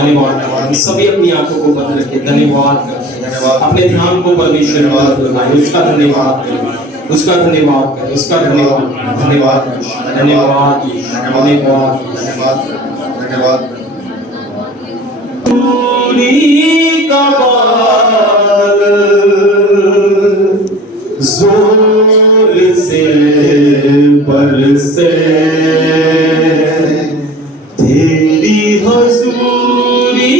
धन्यवाद। सभी अपनी आंखों को बंद रखे धन्यवाद करते हैं, अपने ध्यान को परमेश्वर में लगाएं। उसका धन्यवाद करें, उसका धन्यवाद करें, उसका धन्यवाद धन्यवाद धन्यवाद धन्यवाद धन्यवाद। पूरी का जोर से बरसे तेरी हजूरी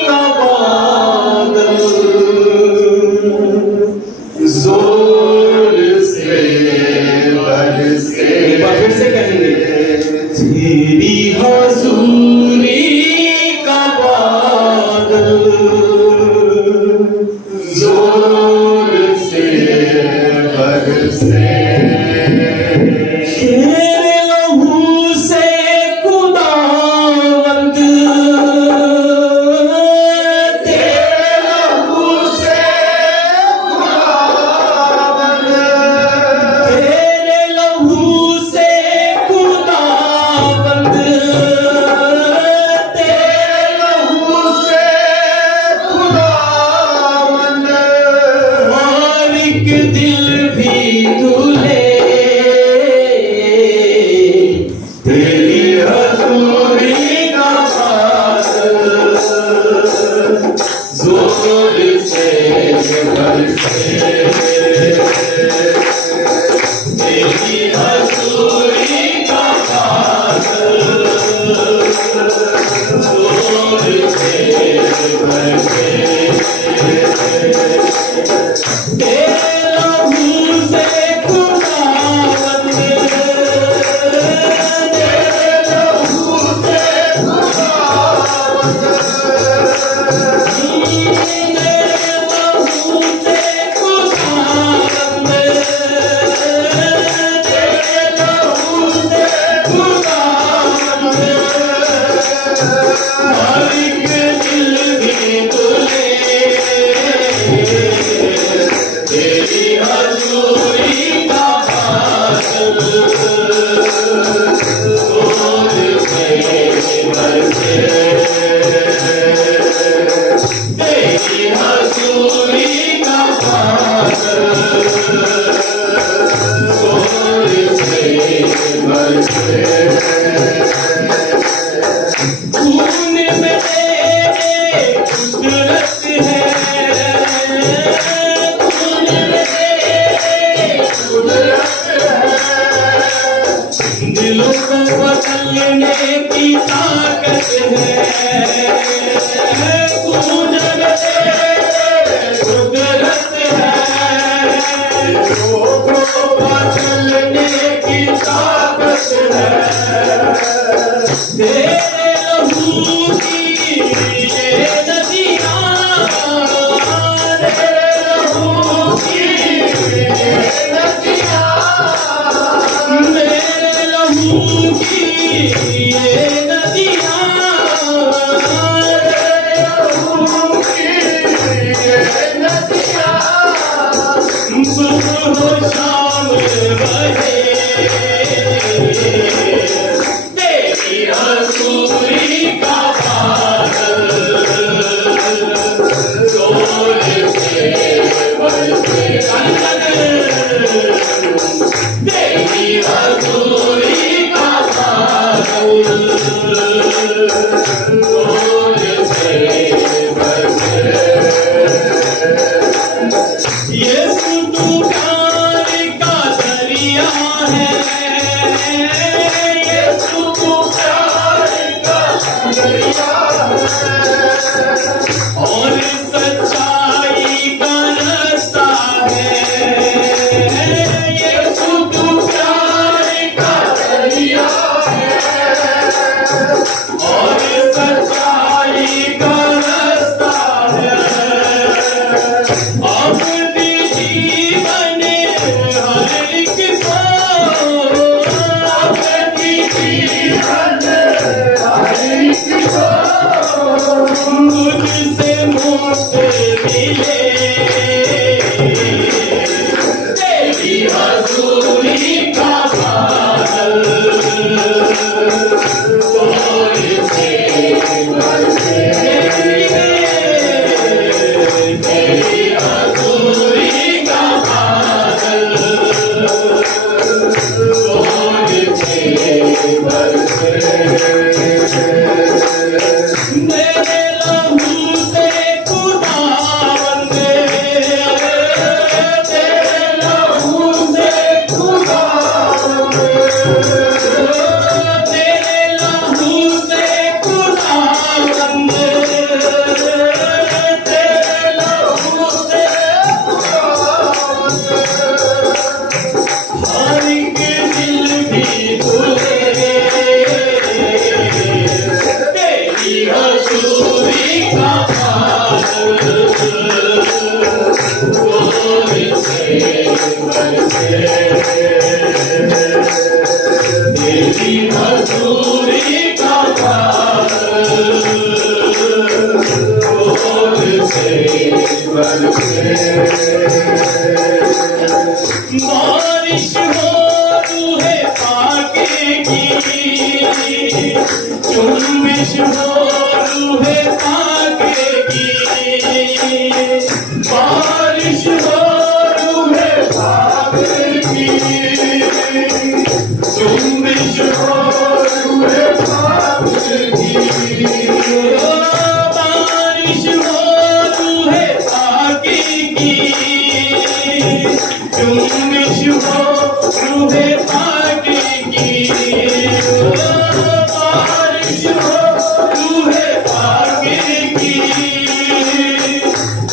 का बादल, जोर से बरसे। एक बार फिर से कहेंगे, तेरी हजूरी का बादल, जोर से बरसे। तेरे लहू से खुदावंद, तेरे लहू से खुदावंद, तेरे लहू से खुदावंद, तेरे लहू से खुदावंद, और एक दिल भी धुले तेरी हजूरी का बादल, जोर से बरसे तेरी हजूरी का बादल, जोर से बरसे। तेरे लहू से खुदावंद, तेरे लहू से खुदावंद, तेरे लहू से खुदावंद, तेरे लहू से खुदावंद, हर एक दिल भी तुले तेरी हजूरी का बादल, जोर से बरसे तेरी हजूरी का बादल, जोर से बरसे। खून में तेरे कुदरत है, खून में तेरे कुदरत है, दिलों को बदलने की ताकत है, खून में तेरे कुदरत है, दिलों को बदलने की ताकत है। तेरे लहू की ये नदियाँ, तेरे लहू की ये नदियाँ, मेरे लहू की ये नदियाँ, तेरे लहू की ये नदियाँ, सुबह हो शाम बहे तेरी हजूरी का बादल, जोर से बरसे तेरी हजूरी का बादल, जोर से बरसे। यीशु तू प्यार का दरिया है, यीशु तू प्यार का दरिया है, और सच्चाई का रास्ता है, यीशु तू प्यार का दरिया है, और सच्चाई का रास्ता है। अपने जीवन हर एक को, अपने जीवन हर एक को मुझसे मुक्त मिले तेरी हजूरी का बादल, जोर से बरसे बारिश हो रूहे पाके की, जुम्बिश हो रूहे पाके की, बारिश हो रूहे पाके की, जुम्बिश हो रूहे पाके की, बारिश हो रूहे पाके की, जुम्बिश हो रूहे पाके की, बारिश हो रूहे पाके की,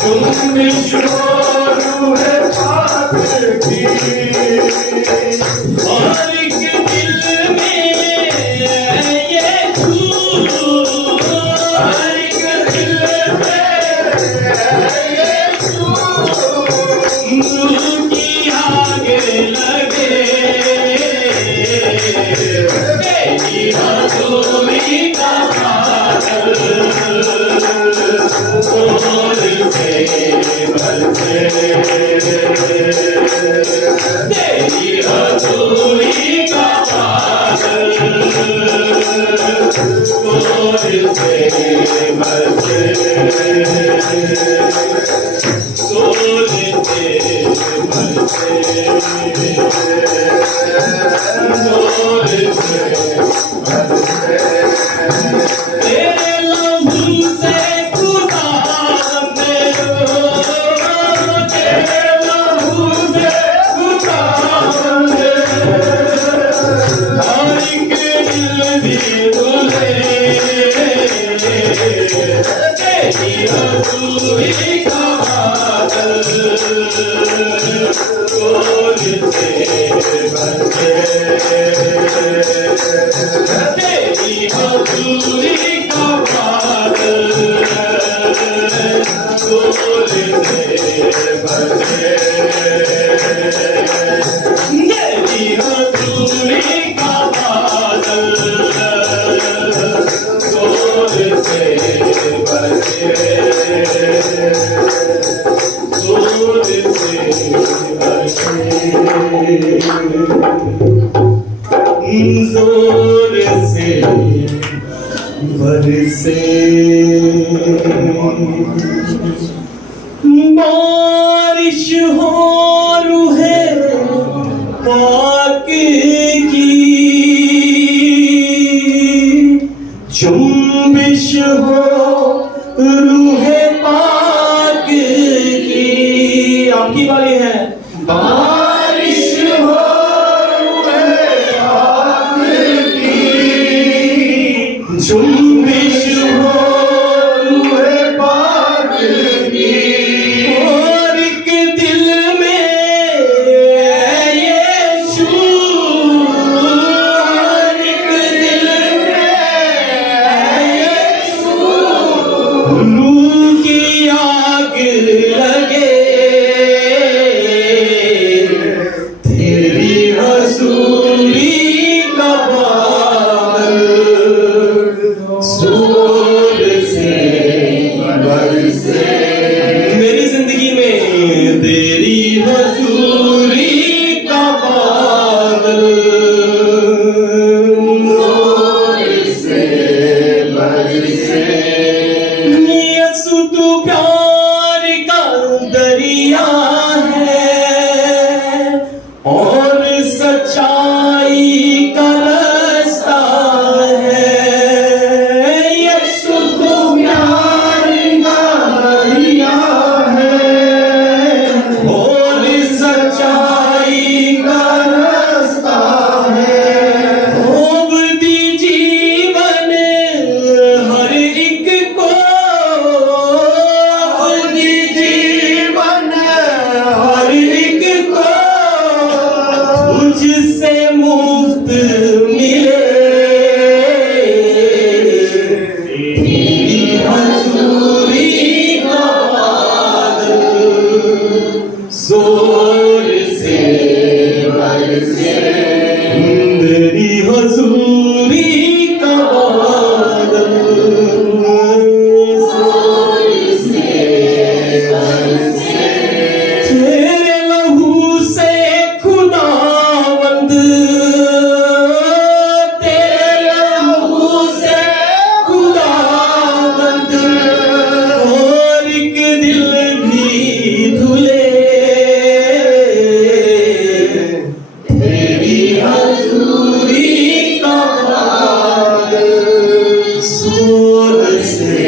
जुम्बिश हो रूहे पाके की। हर एक दिल में यीशु, हर एक दिल में यीशु, नूर की आग लगे, तेरी हजूरी का बादल ढोल से बरसे, तेरी हजूरी का बादल ढोल से बरसे, ढोल से बरसे, ढोल से बरसे। तेरे लहू से खुदा ने, तेरे लहू से खुदा ने, हर एक दिल भी धुले, तेरी हजूरी का बादल ढोल से बरसे, तेरी हजूरी का बादल ढोल से बरसे, तेरी हजूरी का बादल ढोल से बरसे, ढोल से बरसे, जोर से बरसे। बारिश हो रूहे पाक की, जुम्बिश हो रूहे पाक की। आपकी बारी है। बारिश हो रूहे पाक की, जुम्बिश हो रूहे पाक की, और एक दिल में यीशु, और एक दिल में यीशु, रूह की आग लगे, जोर से बरसे तेरी हजूरी का बादल, जोर से बरसे तेरे लहू से खुदावंद, तेरे लहू से खुदावंद, और एक दिल भी धुले तेरी हजूरी का बादल, जोर से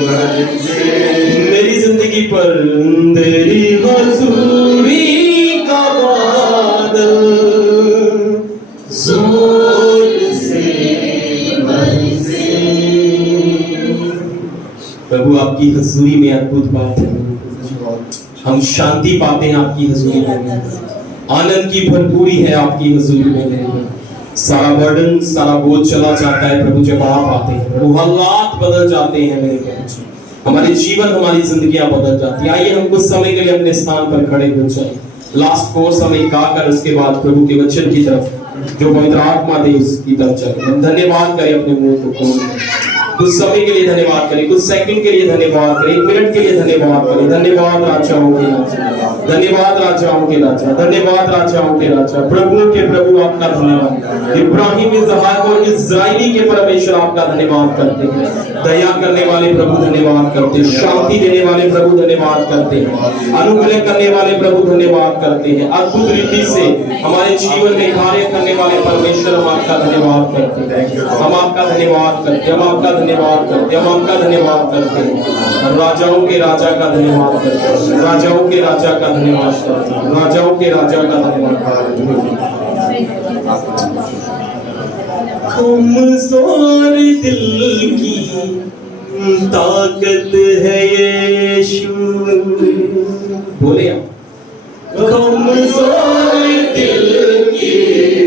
बरसे मेरी जिंदगी पर तेरी हजूरी का बादल, जोर से बरसे। प्रभु आपकी हजूरी में अद्भुत बात है, हम शांति पाते हैं आपकी हजूरी में, आनंद की भरपूरी है आपकी हजूरी में। सारा बर्डन सारा बोझ चला जाता है प्रभु जब आप आते हैं। प्रभु हालात बदल जाते हैं मेरे प्रभु, हमारे जीवन हमारी जिंदगियां बदल जाती है। आइए हम कुछ समय के लिए अपने स्थान पर खड़े हो जाए। लास्ट कोर्स हमें गाकर उसके बाद प्रभु के वचन की तरफ जो पवित्र आत्मा दे उसकी तरफ चले। हम धन्यवाद करें अपने मुंह को खोल कुछ समय के लिए धन्यवाद करें, कुछ सेकंड के लिए धन्यवाद करें, 1 मिनट के लिए धन्यवाद करें। धन्यवाद राजाओं के राजा, धन्यवाद राजाओं के राजा, धन्यवाद राजाओं के राजा, प्रभु के प्रभु आपका धन्यवाद। इब्राहिम इसहाक और इस्राएली के परमेश्वर आपका धन्यवाद करते हैं। दया करने वाले प्रभु धन्यवाद करते हैं, शांति देने वाले प्रभु धन्यवाद करते हैं, अनुग्रह करने वाले प्रभु धन्यवाद करते हैं, अद्भुत रीति से हमारे जीवन में कार्य करने वाले परमेश्वर हम आपका धन्यवाद करते हैं। हम आपका धन्यवाद करते हैं, हम आपका धन्यवाद करते हैं, हम आपका धन्यवाद करते हैं। राजाओं के राजा का धन्यवाद करते हैं, राजाओं के राजा का धन्यवाद करते हैं, राजाओं के राजा का धन्यवाद करते हैं। कमजोर दिल की ताकत है यीशु, बोले आप। कमजोर दिल की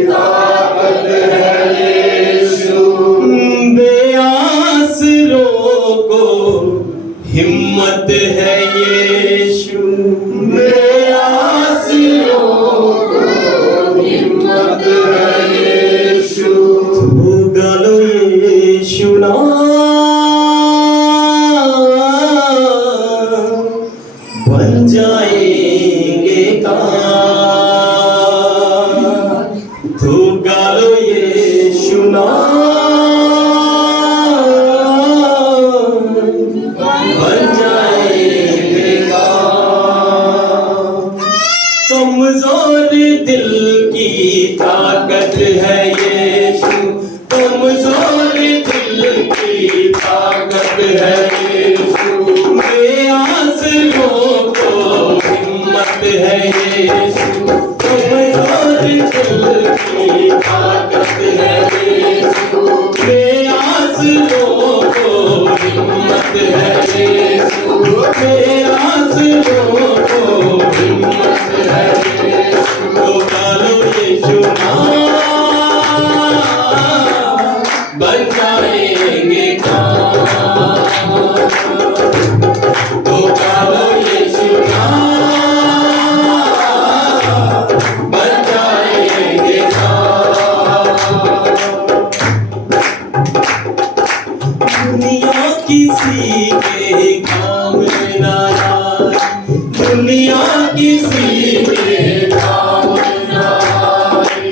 ताकत है यीशु, बेआसरों को हिम्मत है यीशु, बेआसरों को हिम्मत है यीशु। गलो यीशु नाम बन जाएंगे काम, तो गालो यीशु नाम बन जाएंगे काम। कमजोर दिल की ताकत है यीशु, कमजोर दिल की ताकत है यीशु, बेआसरों को हिम्मत है यीशु, कमजोर दिल की ताकत है यीशु, बेआसरों को हिम्मत है यीशु, बेआसरों को हिम्मत है यीशु। तो गालो यीशु बन जाएंगे काम, तो गालो यीशु बन जाएंगे काम। दुनिया किसी के काम ना आए, दुनिया किसी के काम ना आए,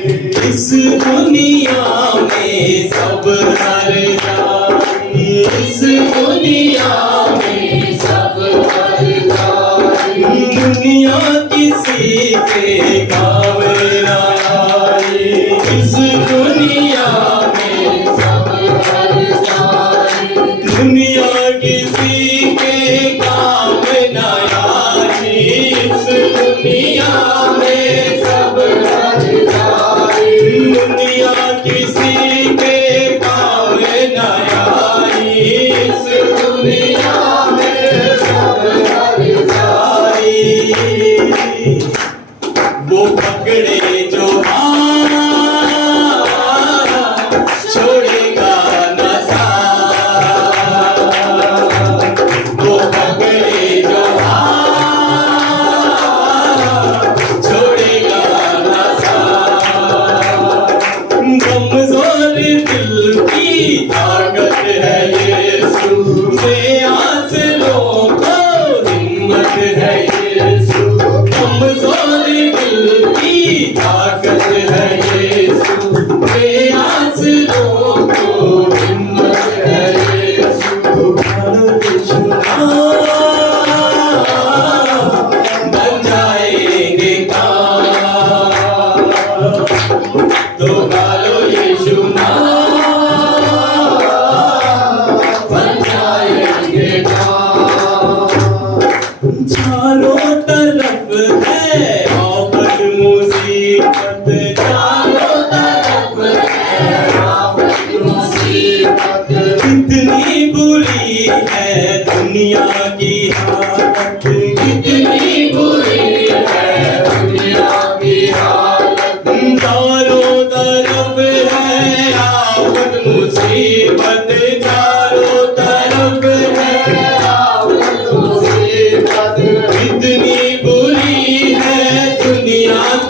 इस दुनिया में सब हर जाए, इस दुनिया में सब हर जाए, दुनिया किसी के काम ना आए, इस दुनिया में सब हर जाए, दुनिया किसी के काम ना आए, इस दुनिया में सब हर जाए, दुनिया किसी के काम ना आए, इस दुनिया में सब हर जाए। वो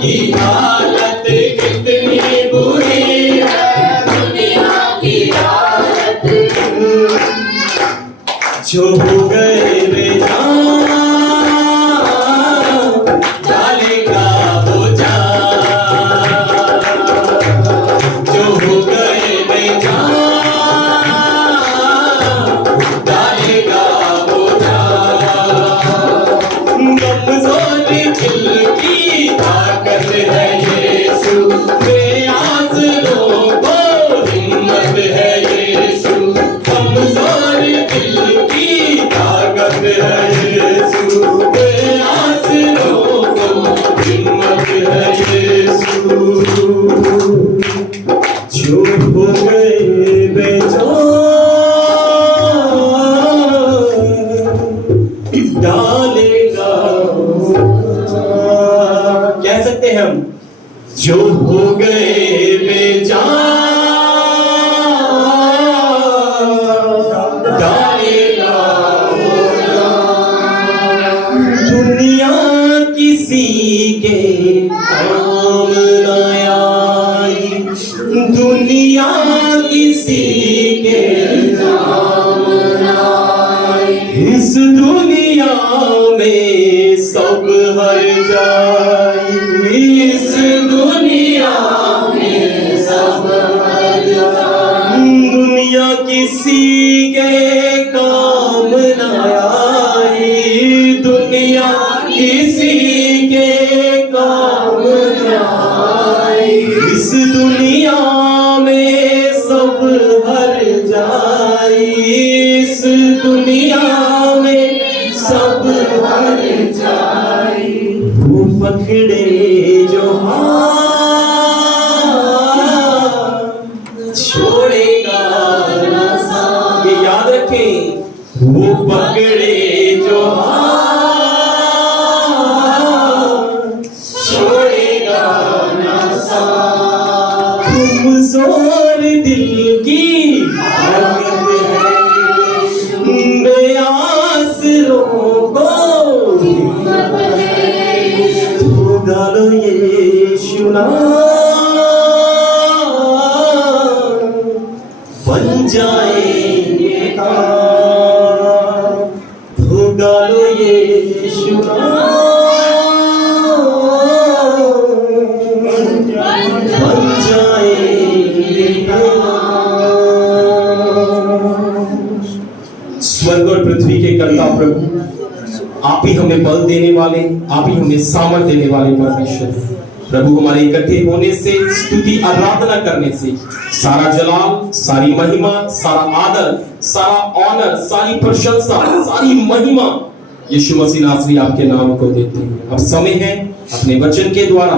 की हालत कितनी बुरी है, दुनिया की हालत। जो हो गए बेजान डालेगा वो जान, जो हो गए बेजान डालेगा वो जान। कमजोर दिल की ताकत है यीशु, बेआज़रों को हिम्मत है यीशु। कमजोर दिल की ताकत है यीशु, बेआज़रों को हिम्मत है यीशु। जो हो गए बेजान डालेगा, कह सकते हैं हम, जो हो गए बेजान डालेगा वो जान। दुनिया किसी के काम न आई, दुनिया किसी के काम न आई। इस दुनिया में सब हर जाए, इस दुनिया में सब हर जाए। दुनिया किसी के काम न आई, दुनिया किसी के काम न आई। इस दुनिया में सब हर जाए, इस दुनिया में सब हर जाए। वो पकड़े जो हाथ छोड़ेगा ना साथ, ये याद रखें। वो पकड़े जो हाथ छोड़ेगा ना साथ। कमजोर दिल की ताकत है, बेआसरों को हिम्मत है। तू डालो यीशु नाम, बन जाएंगे काम। तू डालो यीशु नाम, बन जाएंगे काम। स्वर्ग और पृथ्वी के कर्ता प्रभु, आप ही हमें बल देने वाले, आप ही हमें सामर्थ देने वाले परमेश्वर। प्रभु हमारे इकट्ठे होने से, स्तुति आराधना करने से सारा जलाल, सारी महिमा, सारा आदर, सारा ऑनर, सारी प्रशंसा, सारी महिमा यीशु मसीह नासरी आपके नाम को देते हैं। अब समय है अपने वचन के द्वारा,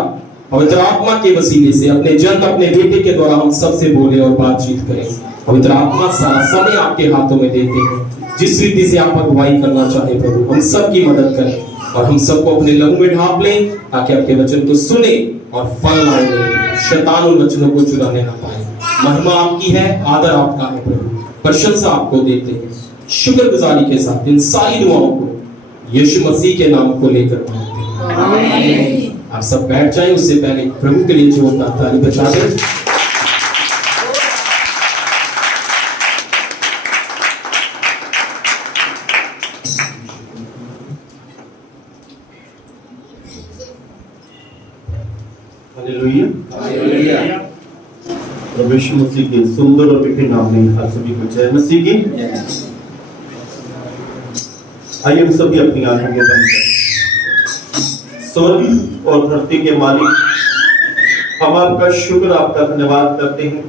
पवित्र आत्मा के वसीले से, अपने जन अपने बेटे के द्वारा हम सबसे बोले और बातचीत करें। पवित्र आत्मा सारा समय आपके हाथों में देते हैं। जिस रीति से आप अगुवाई करना चाहे प्रभु, हम सब की मदद करें और हम सबको अपने लहू में ढांप लें, ताकि आपके वचन को सुने और फल लाए, शैतान उन वचनों को चुराने ना पाए। महिमा आपकी है, आदर आपका है प्रभु, प्रशंसा आपको देते हैं। शुक्रगुजारी के साथ इन सारी दुआओं को यीशु मसीह के नाम को लेकर मांगते हैं, आमीन। आप सब बैठ जाएं, उससे पहले प्रभु के लिए जोरदार ताली बजा दें। Hallelujah, hallelujah. प्रभु यीशु मसीह के सुंदर और मीठे नाम में आप सभी को जय मसीह की। आइए हम सभी अपनी आंखों को बंद करें। स्वर्ग और धरती के मालिक, हम आपका शुक्र, आपका धन्यवाद करते हैं।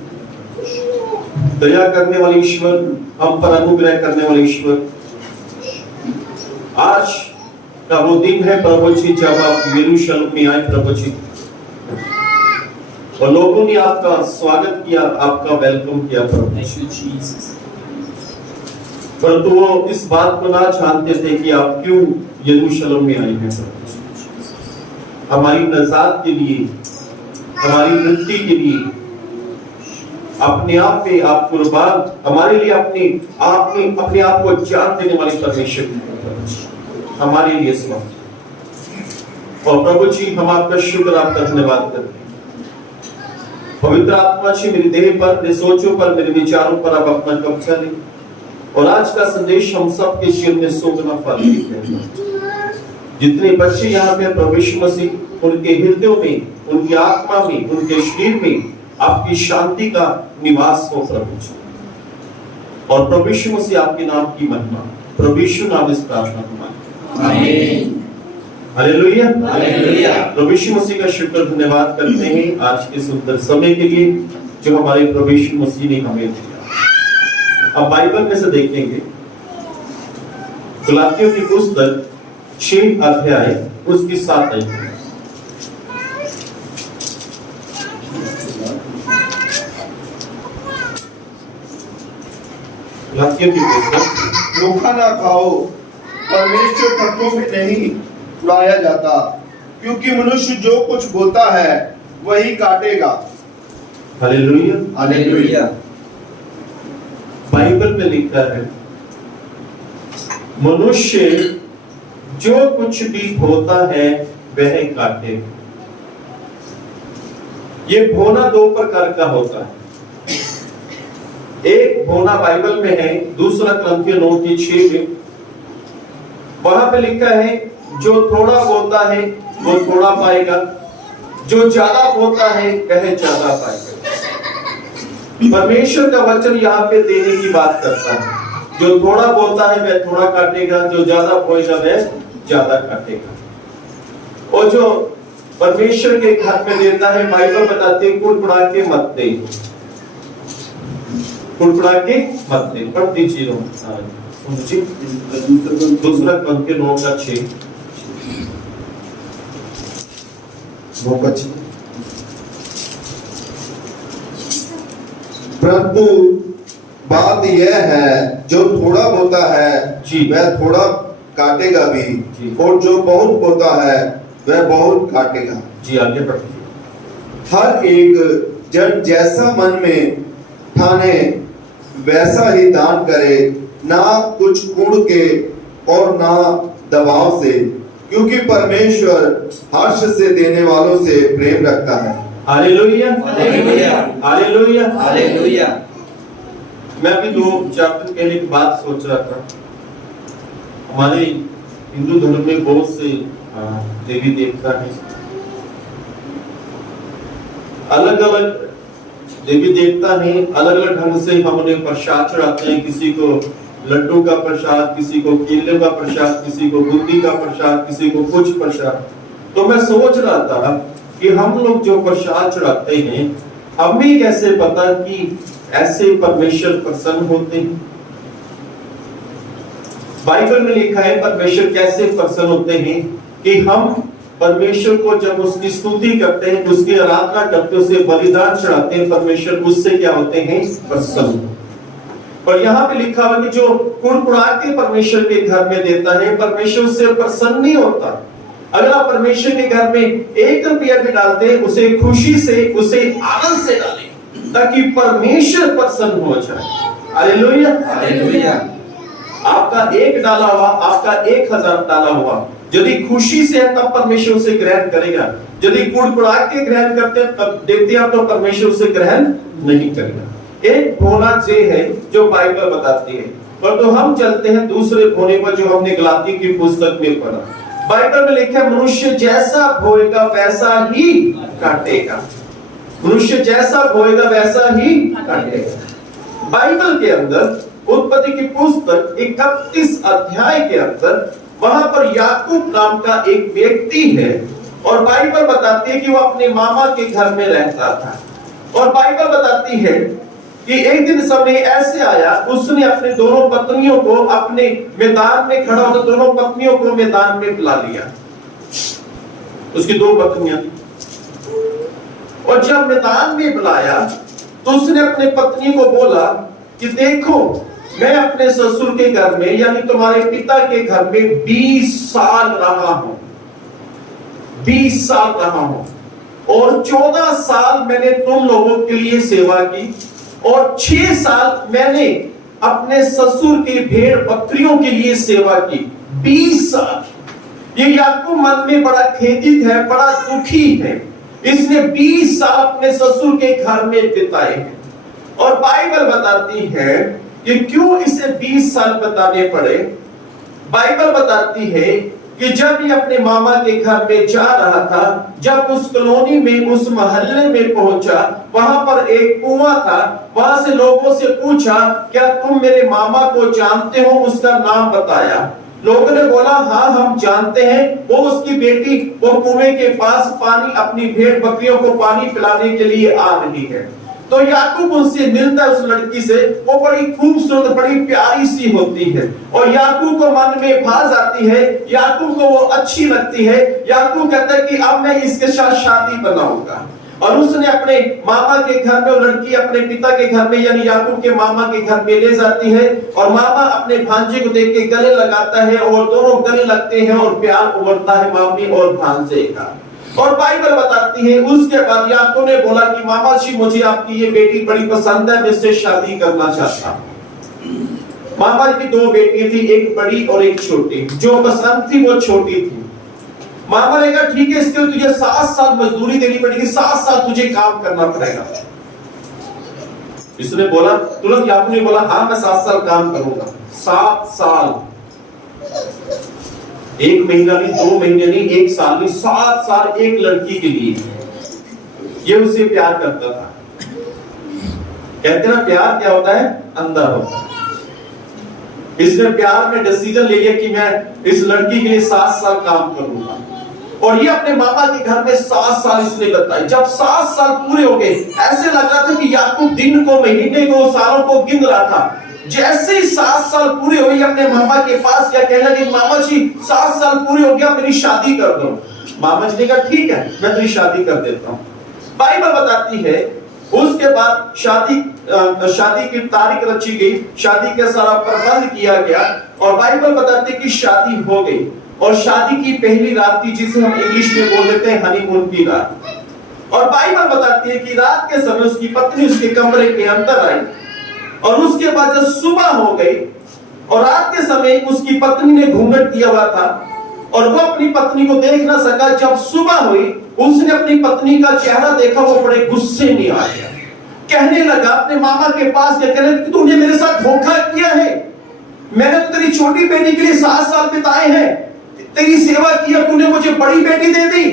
दया करने वाले ईश्वर, हम पर अनुग्रह करने वाले ईश्वर, आज का वो दिन है प्रभु जी जब आप यरूशलेम में आए प्रभु जी, और लोगों ने आपका स्वागत किया, आपका वेलकम किया प्रभु। परंतु वो इस बात को ना जानते थे कि आप क्यों यरूशलेम में आए हैं प्रभु। हमारी नजात के लिए, हमारी मुक्ति के लिए अपने आप पे आप कुर्बान, हमारे लिए अपने आप को जान देने वाले परमेश्वर हमारे लिए और प्रभु जी हम आपका शुक्र, आपका धन्यवाद करते हैं। पवित्र आत्मा जी मेरी देह पर, मेरे सोचों पर, मेरे विचारों पर आप अपना कब्जा लें और आज का संदेश हम सब के जीवन में सोगना फल देते हैं। जितने बच्चे यहाँ पे प्रभु यीशु मसीह, उनके हृदयों में, उनकी आत्मा में, उनके शरीर में आपकी शांति का निवास हो प्रभु जी। और प्रभु यीशु मसीह आपके नाम की महिमा, प्रभु यीशु नाम इस प्रार्थना को मांगते हैं। आमीन। Hallelujah, hallelujah. प्रभु यीशु मसीह का शुक्र, धन्यवाद करते हैं आज के सुंदर समय के लिए जो हमारे प्रभु यीशु मसीह ने हमें दिया। अब बाइबल में से देखेंगे गलातियों की पुस्तक 6 अध्याय उसकी 7 आयत। गलातियों की पुस्तक, धोखा ना खाओ, परमेश्वर तत्वों में नहीं उड़ाया जाता, क्योंकि मनुष्य जो कुछ बोता है वही काटेगा। Hallelujah, hallelujah. बाइबल में लिखा है मनुष्य जो कुछ भी बोता है वह काटेगा। ये बोना 2 प्रकार का होता है। एक बोना बाइबल में है, दूसरा कुरिन्थियों 9:6 में, वहां पे लिखा है जो थोड़ा बोता है वो थोड़ा पाएगा, जो ज्यादा बोता है वह ज्यादा पाएगा। परमेश्वर का वचन यहाँ पे देने की बात करता है। जो थोड़ा बोता है वह थोड़ा काटेगा, जो ज्यादा बोएगा वह ज्यादा काटेगा। और जो परमेश्वर के घर में देता है, बाइबल बताती है कुड़कुड़ा के मत दे, कुड़कुड़ा के मत दे। पढ़ दीजिए दूसरा कुरिन्थियों 9:6। परंतु बात यह है जो थोड़ा बोता है जी, वह थोड़ा काटेगा भी, और जो बहुत बोता है वह बहुत काटेगा। जी आगे बढ़िए। हर एक जन जैसा मन में ठाने वैसा ही दान करे, ना कुछ कुड़ के और ना दबाव से, क्योंकि परमेश्वर हर्ष से देने वालों से प्रेम रखता है। Hallelujah, hallelujah, hallelujah, hallelujah. मैं अभी 2 चैप्टर पहले की बात सोच रहा था। हमारे हिंदू धर्म में बहुत से देवी देवता हैं, अलग अलग देवी देवता हैं, अलग अलग ढंग से हम उन्हें प्रसाद चढ़ाते हैं। किसी को लड्डू का प्रसाद, किसी को केले का प्रसाद, किसी को बूंदी का प्रसाद, किसी को कुछ प्रसाद। तो मैं सोच रहा था कि हम लोग जो प्रसाद चढ़ाते हैं, हमें कैसे पता कि ऐसे परमेश्वर प्रसन्न होते हैं? बाइबल में लिखा है परमेश्वर कैसे प्रसन्न होते हैं कि हम परमेश्वर को जब उसकी स्तुति करते हैं, उसकी आराधना करते हैं, उसे बलिदान चढ़ाते हैं, परमेश्वर उससे क्या होते हैं? प्रसन्न। पर यहाँ पे लिखा हुआ कि जो कुड़कुड़ा के परमेश्वर के घर में देता है, परमेश्वर उससे प्रसन्न नहीं होता। अगर आप परमेश्वर के घर में 1 रुपया भी डालते हैं, उसे खुशी से, उसे आनंद से डालें, ताकि परमेश्वर प्रसन्न हो जाए। Hallelujah, hallelujah. आपका 1 डाला हुआ, आपका 1000 डाला हुआ, यदि खुशी से है तब परमेश्वर उसे ग्रहण करेगा। यदि कुड़कुड़ा के ग्रहण करते हैं तब देखते हैं तो परमेश्वर उसे ग्रहण नहीं करेगा। एक भोना जे है जो बाइबल बताती है, पर तो हम चलते हैं दूसरे भोने पर जो हमने गलाती की पुस्तक में पढ़ा। बाइबल में लिखा है मनुष्य जैसा बोएगा वैसा ही काटेगा। मनुष्य जैसा बोएगा वैसा ही काटेगा। बाइबल के अंदर उत्पत्ति की पुस्तक 31 अध्याय के अंदर वहां पर याकूब नाम का एक व्यक्ति है, और बाइबल बताती है कि वो अपने मामा के घर में रहता था। और बाइबल बताती है कि एक दिन समय ऐसे आया, उसने अपने दोनों पत्नियों को अपने मैदान में खड़ा होकर दोनों पत्नियों को मैदान में बुला लिया। उसकी 2 पत्नियां, और जब मैदान में बुलाया तो उसने अपने पत्नी को बोला कि देखो, मैं अपने ससुर के घर में यानी तुम्हारे पिता के घर में 20 साल रहा हूं, 20 साल रहा हूं, और 14 साल मैंने तुम लोगों के लिए सेवा की, और 6 साल मैंने अपने ससुर के भेड़ बकरियों के लिए सेवा की। 20 साल ये याकूब मन में बड़ा खेदित है, बड़ा दुखी है। इसने 20 साल अपने ससुर के घर में बिताए हैं और बाइबल बताती है कि क्यों इसे 20 साल बिताने पड़े। बाइबल बताती है कि जब ये अपने मामा के घर में जा रहा था, जब उस कॉलोनी में, उस मोहल्ले में पहुंचा, वहां पर एक कुआं था। वहां से लोगों से पूछा, क्या तुम मेरे मामा को जानते हो? उसका नाम बताया। लोगों ने बोला, हाँ हम जानते हैं, वो उसकी बेटी वो कुएं के पास पानी, अपनी भेड़ बकरियों को पानी पिलाने के लिए आ रही है। तो याकूब उनसे मिलता है, उस लड़की से। वो बड़ी खूबसूरत, बड़ी प्यारी सी होती है और याकूब को मन में भाज आती है, याकूब को वो अच्छी लगती है। याकूब कहता है कि अब मैं इसके साथ शादी बनाऊंगा। और उसने अपने मामा के घर में, वो लड़की अपने पिता के घर में यानी याकूब के मामा के घर में ले जाती है और मामा अपने भांजे को देख के गले लगाता है और दोनों गले लगते हैं और प्यार उमड़ता है मामी और भांजे का। और बाइबल बताती है उसके बाद याकूब ने बोला कि मामा जी, मुझे आपकी ये बेटी बड़ी पसंद है, मैं इससे शादी करना चाहता हूं। मामा की 2 बेटी थी, एक बड़ी और एक छोटी। जो पसंद थी वो छोटी थी। मामा ने कहा ठीक है, इसके लिए तुझे 7 साल मजदूरी देनी पड़ेगी, 7 साल तुझे काम करना पड़ेगा। इसने बोला, तुरंत याकूब ने बोला, हाँ मैं 7 साल काम करूंगा। 7 साल, 1 महीना नहीं, 2 महीने नहीं, 1 साल नहीं, 7 साल एक लड़की के लिए। ये उससे प्यार करता था। कहते ना प्यार क्या होता है? अंधा होता है। इसने प्यार में डिसीजन ले लिया कि मैं इस लड़की के लिए 7 साल काम करूंगा। और ये अपने मामा के घर में 7 साल इसने बताए। जब 7 साल पूरे हो गए, ऐसे लग रहा था कि याकूब दिन को, महीने को, सालों को गिन रहा था। जैसे ही 7 साल पूरे हुए, अपने मामा के पास क्या कहने लगे, मामा जी 7 साल पूरे हो गया, मेरी शादी कर दो। मामा जी ने कहा ठीक है, मैं तेरी शादी कर देता हूँ। बाइबल बताती है उसके बाद शादी की तारीख रची गई, शादी का सारा प्रबंध किया गया और बाइबल बताती है कि शादी हो गई। और शादी की पहली रात थी, जिसे हम इंग्लिश में बोल देते हैं हनीमून की रात। और बाइबल बताती है कि रात के समय उसकी पत्नी उसके कमरे के अंदर आई और उसके बाद जब सुबह हो गई और रात के समय उसकी पत्नी ने घूंघट किया हुआ था और वो अपनी पत्नी को देख ना सका। जब सुबह हुई, उसने अपनी पत्नी का चेहरा देखा, वो बड़े गुस्से में आ गया। कहने लगा अपने मामा के पास, क्या कहने लगा, तूने मेरे साथ धोखा किया है। मैंने तो तेरी छोटी बेटी के लिए 7 साल बिताए हैं, तेरी सेवा किया, तूने मुझे बड़ी बेटी दे दी,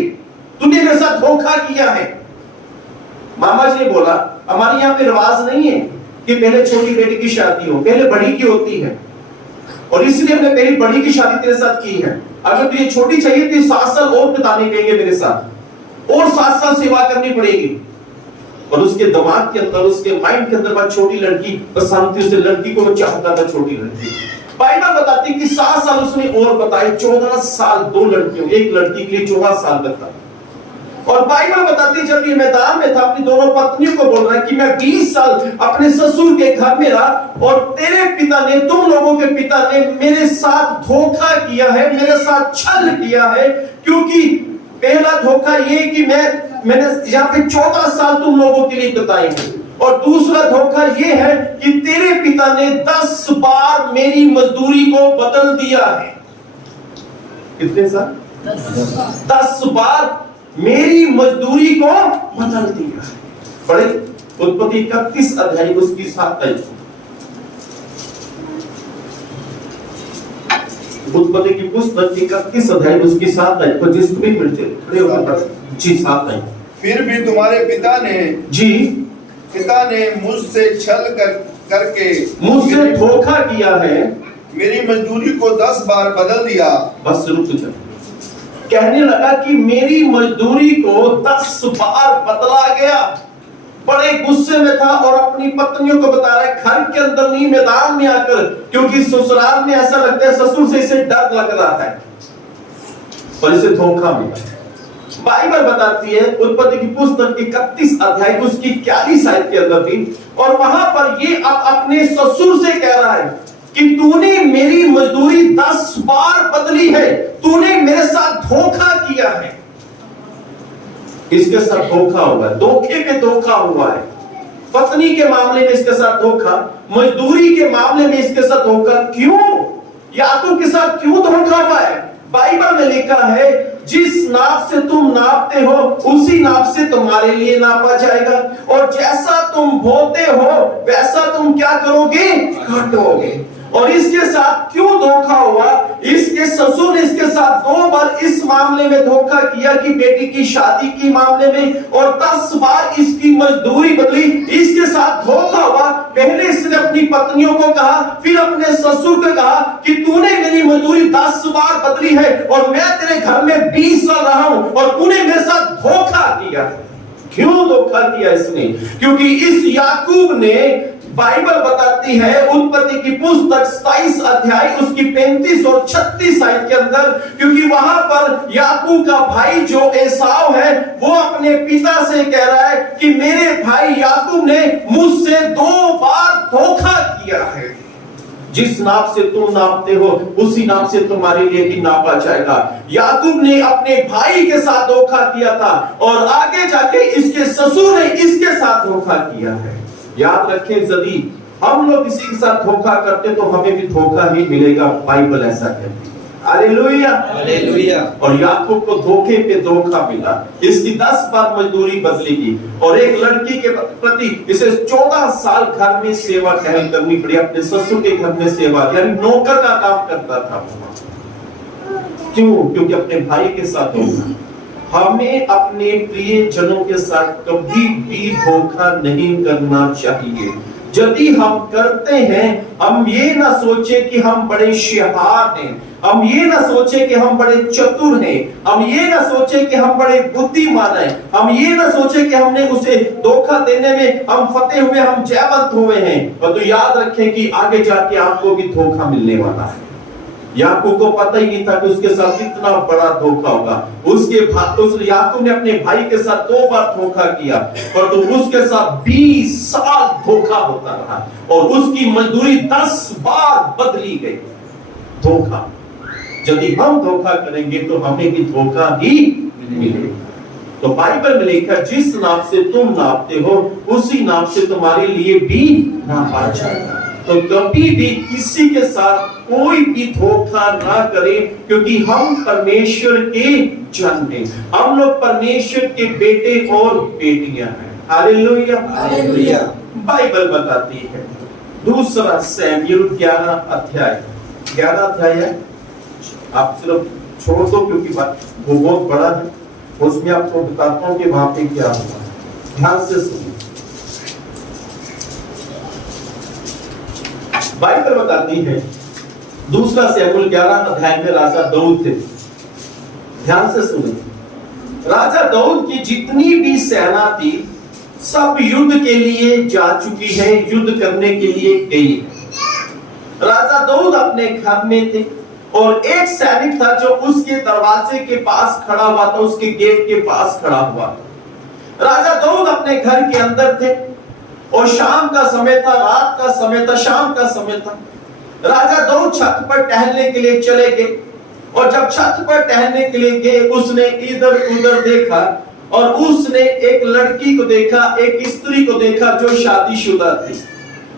तूने मेरे साथ धोखा किया है। मामा जी ने बोला, हमारे यहाँ पे रिवाज नहीं है कि पहले छोटी बेटी की शादी हो, पहले बड़ी की होती है और इसलिए हमने पहली बड़ी की शादी तेरे साथ की है। अगर तुझे छोटी चाहिए तो 7 साल और बिताने पड़ेंगे मेरे साथ, और 7 साल सेवा करनी पड़ेगी। और उसके दिमाग के अंदर, उसके माइंड के अंदर बात छोटी लड़की पसंद थी, उसे लड़की को वो चाहता था, छोटी लड़की। बाइबल बताती कि 7 साल उसने और बताए, 14 साल 2 लड़कियों, एक लड़की के लिए 14 साल बताए। और बाइबल बताती जब ये मैदान में था, अपनी दोनों पत्नियों को बोल रहा है कि मैं 20 साल अपने ससुर के घर में रहा और तेरे पिता ने, तुम लोगों के पिता ने मेरे साथ धोखा किया है, मेरे साथ छल किया है। क्योंकि पहला धोखा ये कि मैंने यहाँ पे 14 साल तुम लोगों के लिए बिताए हैं, और दूसरा धोखा ये है कि तेरे पिता ने 10 बार मेरी मजदूरी को बदल दिया है। कितने साल? 10 बार मेरी मजदूरी को बदल दिया। पढ़े उत्पत्ति 31 अध्याय उसकी 7 आयत। उत्पत्ति की पुस्तक 31 अध्याय उसकी 7 आयत को जिसको भी मिलते खड़े होकर जी 7 आयत। फिर भी तुम्हारे पिता ने मुझसे छल करके मुझसे धोखा किया है, मेरी मजदूरी को 10 बार बदल दिया। बस रुक जा। कहने लगा कि मेरी मजदूरी को 10 बार बदला गया। बड़े गुस्से में था और अपनी पत्नियों को बता रहा है, घर के अंदर नहीं, मैदान में आकर, क्योंकि ससुराल में ऐसा लगता है ससुर से इसे डर लग रहा है और इसे धोखा मिला। बाइबल बताती है उत्पत्ति की पुस्तक 31 अध्याय उसकी 41 आयत के अंदर थी, और वहां पर ये अब अपने ससुर से कह रहा है कि तूने मेरी मजदूरी 10 बार बदली है, तूने मेरे साथ धोखा किया है। इसके साथ धोखा हुआ है, धोखे पे धोखा हुआ है। पत्नी के मामले में इसके साथ धोखा, मजदूरी के मामले में इसके साथ धोखा। क्यों? याकूब के साथ क्यों धोखा हुआ है? बाइबल में लिखा है जिस नाप से तुम नापते हो उसी नाप से तुम्हारे लिए नापा जाएगा, और जैसा तुम बोते हो वैसा तुम क्या करोगे, काटोगे। और इसके साथ क्यों धोखा हुआ? इसके ससुर ने इसके साथ 2 बार इस मामले में धोखा किया कि बेटी की शादी की मामले में, और 10 बार इसकी मजदूरी बदली। इसके साथ धोखा हुआ। पहले इसने अपनी पत्नियों को कहा, फिर अपने ससुर को कहा कि तूने मेरी मजदूरी 10 बार बदली है और मैं तेरे घर में 20 साल रहा हूं और तूने मेरे साथ धोखा किया। क्यों धोखा किया इसने? क्योंकि इस याकूब ने, बाइबल बताती है उत्पत्ति की पुस्तक 27 अध्याय उसकी 35 और 36 आयत के अंदर, क्योंकि वहां पर याकूब का भाई जो एसाव है वो अपने पिता से कह रहा है कि मेरे भाई याकूब ने मुझसे 2 बार धोखा किया है। जिस नाप से तुम नापते हो उसी नाप से तुम्हारे लिए भी नापा जाएगा। याकूब ने अपने भाई के साथ धोखा किया था और आगे जाके इसके ससुर ने इसके साथ धोखा किया है। याद रखें, यदि हम लोग किसी के साथ धोखा करते तो हमें भी धोखा ही मिलेगा। बाइबल ऐसा कहती है। Hallelujah, hallelujah. और याकूब को धोखे पे धोखा मिला। इसकी 10 बार मजदूरी बदलेगी और एक लड़की के प्रति इसे 14 साल घर में सेवा टहल करनी पड़ी। अपने ससुर के घर में सेवा, यानी नौकर का काम करता था। क्यों? क्योंकि अपने भाई के साथ धोखा। हमें अपने प्रिय जनों के साथ कभी भी धोखा नहीं करना चाहिए। यदि हम करते हैं, हम ये ना सोचे कि हम बड़े होशियार हैं, हम ये ना सोचे कि हम बड़े चतुर हैं, हम ये ना सोचे कि हम बड़े बुद्धिमान हैं, हम ये ना सोचे कि हमने उसे धोखा देने में हम फतेह हुए, हम जयवंत हुए हैं। पर तो याद रखें कि आगे जाके आपको भी धोखा मिलने वाला है। याकूब को पता ही नहीं था कि उसके साथ कितना बड़ा धोखा होगा। उस याकूब ने अपने भाई के साथ 2 बार धोखा किया, पर तो उसके साथ 20 साल धोखा होता रहा और उसकी मजदूरी 10 बार बदली गई। धोखा, यदि हम धोखा करेंगे तो हमें भी धोखा ही मिलेगा। तो बाइबल में लिखा, जिस नाप से तुम नापते हो उसी नाप से तुम्हारे लिए भी नापा जाएगा। तो कभी भी किसी के साथ कोई भी धोखा ना करें, क्योंकि हम परमेश्वर के जन हैं। हम लोग परमेश्वर के बेटे और बेटियां हैं। Hallelujah, hallelujah. बाइबल बताती है, दूसरा शमूएल 11 अध्याय है। आप सिर्फ छोड़ दो क्योंकि वो बहुत बड़ा है। उसमें आपको बताता हूं कि वहां पे क्या हुआ। ध्यान से सुनिए। बाइबल बताती है, दूसरा शमूएल 11 अध्याय में राजा दाऊद थे। ध्यान से सुनिए। राजा दाऊद की जितनी भी सेना थी सब युद्ध के लिए जा चुकी है, युद्ध करने के लिए गई। राजा दाऊद अपने घर में थे और एक सैनिक था जो उसके दरवाजे के पास खड़ा हुआ था, उसके गेट के पास खड़ा हुआ। राजा दाऊद अपने घर के अंदर थे और शाम का समय था, रात का समय था, शाम का समय था। राजा दाऊद छत पर टहलने के लिए चले गए और जब छत पर टहलने के लिए गए उसने इधर उधर देखा और उसने एक लड़की को देखा, एक स्त्री को देखा जो शादीशुदा थी।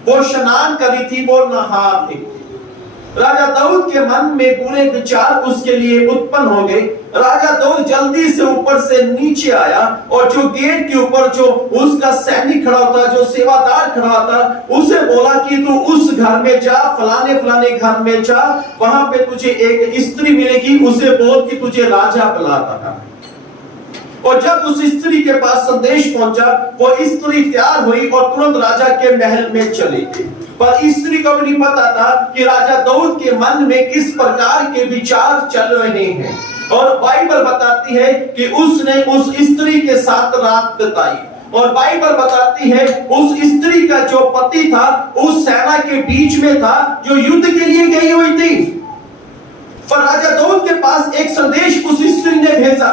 वो स्नान करी थी, वो नहा थी। राजा दाऊद के मन में बुरे विचार उसके लिए उत्पन्न हो गए। राजा दाऊद जल्दी से ऊपर से नीचे आया और जो गेट के ऊपर जो उसका सैनिक खड़ा था, जो सेवादार खड़ा था, उसे बोला कि तू उस घर में जा, फलाने फलाने घर में जा, वहां पे तुझे एक स्त्री मिलेगी, उसे बोल कि तुझे राजा बुला रहा है। और जब उस स्त्री के पास संदेश पहुंचा, वो स्त्री तैयार हुई और तुरंत राजा के महल में चली गई। पर स्त्री को भी नहीं पता था कि राजा दाऊद के मन में किस प्रकार के विचार चल रहे हैं। और बाइबल बताती है कि उसने उस स्त्री के साथ रात बिताई। और बाइबल बताती है उस स्त्री का जो पति था उस सेना के बीच में था जो युद्ध के लिए गई हुई थी। पर राजा दाऊद के पास एक संदेश उस स्त्री ने भेजा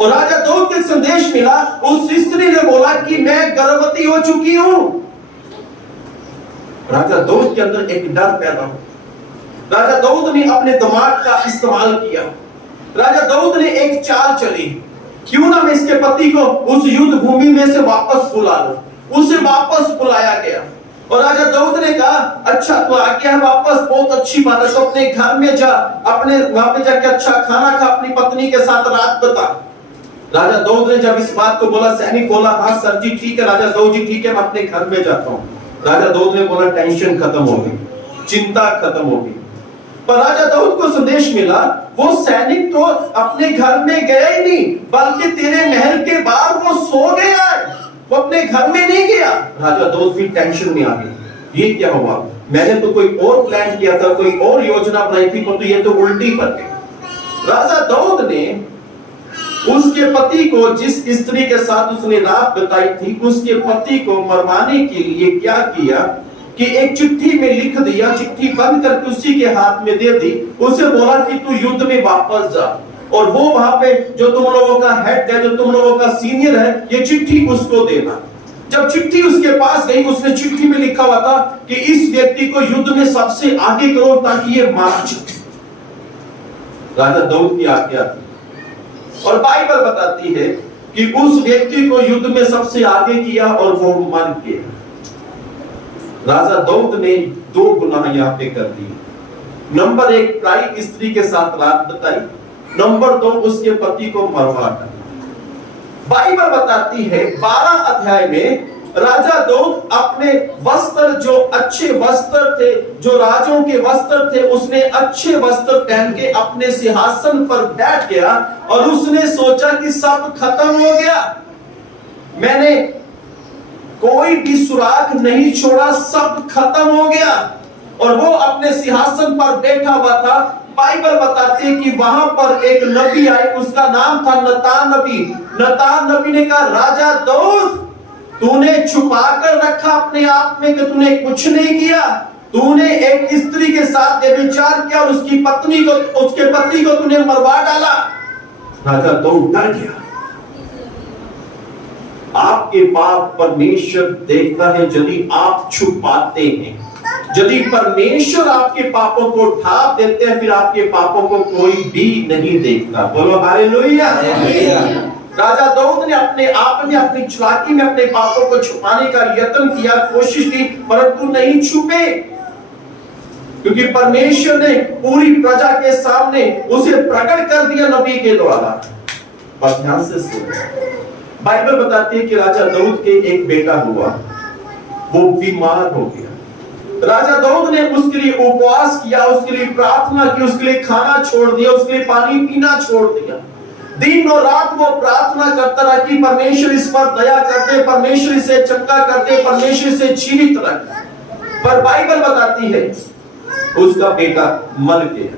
और राजा दाऊद के संदेश मिला। उस स्त्री ने बोला कि मैं गर्भवती हो चुकी हूं। राजा दाऊद के अंदर एक डर पैदा हुआ। राजा दाऊद ने अपने दिमाग का इस्तेमाल किया। राजा दाऊद ने एक चाल चली, क्यों ना मैं इसके पति को उस युद्ध भूमि में से वापस बुला लूं। उसे वापस बुलाया गया और राजा दाऊद ने कहा, अच्छा तो आगे है वापस, बहुत अच्छी बात है, तो अपने घर में जा, अपने वहां पे जाके अच्छा खाना खा, अपनी पत्नी के साथ रात बिता। राजा दाऊद ने जब इस बात को बोला, सैनिक बोला, हाँ सर जी ठीक है राजा दाऊद जी, ठीक है मैं अपने घर में जाता हूँ। राजा दाऊद ने बोला, टेंशन खत्म हो गई, चिंता खत्म हो गई। पर राजा दाऊद को संदेश मिला, वो सैनिक तो अपने घर में गया ही नहीं, बल्कि तेरे महल के बाहर वो सो गया है, वो अपने घर में नहीं गया। राजा दाऊद भी टेंशन में आ गए, ये क्या हुआ, मैंने तो कोई और प्लान किया था, कोई और योजना बनाई थी, तो ये तो उल्टी पड़ गई। राजा दाऊद ने उसके पति को, जिस स्त्री के साथ उसने रात बिताई थी, उसके पति को मरवाने के लिए क्या किया कि एक चिट्ठी में लिख दिया, चिट्ठी बंद करके उसी के हाथ में दे दी, उसे बोला कि तू युद्ध में वापस जा, और वो वहां पे जो तुम लोगों का हेड है, जो तुम लोगों का सीनियर है, ये चिट्ठी उसको देना। जब चिट्ठी उसके पास गई, उसने चिट्ठी में लिखा हुआ था कि इस व्यक्ति को युद्ध में सबसे आगे करो ताकि ये मार सके। राजा दाऊद की आज्ञा थी, और बाइबल बताती है कि उस व्यक्ति को युद्ध में सबसे आगे किया और वो मर गया। राजा दाऊद ने दो गुनाह यहाँ पे कर दिए। नंबर 1, पराई स्त्री के साथ रात बिताई। नंबर 2, उसके पति को मरवा डाला। बाइबल बताती है 12 अध्याय में राजा दाऊद अपने वस्त्र, जो अच्छे वस्त्र थे, जो राजों के वस्त्र थे, उसने अच्छे वस्त्र पहन के अपने सिंहासन पर बैठ गया और उसने सोचा कि सब खत्म हो गया, मैंने कोई भी सुराग नहीं छोड़ा, सब खत्म हो गया। और वो अपने सिंहासन पर बैठा हुआ था। बाइबल बताती है कि वहां पर एक नबी आए, उसका नाम था नतान नबी। नतान नबी ने कहा, राजा दाऊद, तूने छुपा कर रखा अपने आप में कि तूने कुछ नहीं किया, तूने एक स्त्री के साथ व्यभिचार किया और उसकी पत्नी को, उसके पति को तूने मरवा डाला। राजा दाऊद डर गया। आपके पाप परमेश्वर देखता है यदि आप छुपाते हैं। यदि परमेश्वर आपके पापों को ढांप देते हैं, फिर आपके पापों को कोई भी नहीं देखता। बोलो हालेलुया। राजा दाऊद ने अपने आप में, अपनी चालाकी में अपने पापों को छुपाने का यत्न किया, कोशिश की, परंतु नहीं छुपे, क्योंकि परमेश्वर ने पूरी प्रजा के सामने उसे प्रकट कर दिया नबी के द्वारा। और ध्यान से सुनो, बाइबल बताती है कि राजा दाऊद के एक बेटा हुआ, वो बीमार हो गया। राजा दाऊद ने उसके लिए उपवास किया, उसके लिए प्रार्थना की, उसके लिए खाना छोड़ दिया, उसके लिए पानी पीना छोड़ दिया। दिन और रात वो प्रार्थना करता रहा कि परमेश्वर इस पर दया करते, परमेश्वर इसे चंगा करते, परमेश्वर इसे जीवित रखे। पर बाइबल बताती है उसका बेटा मर गया,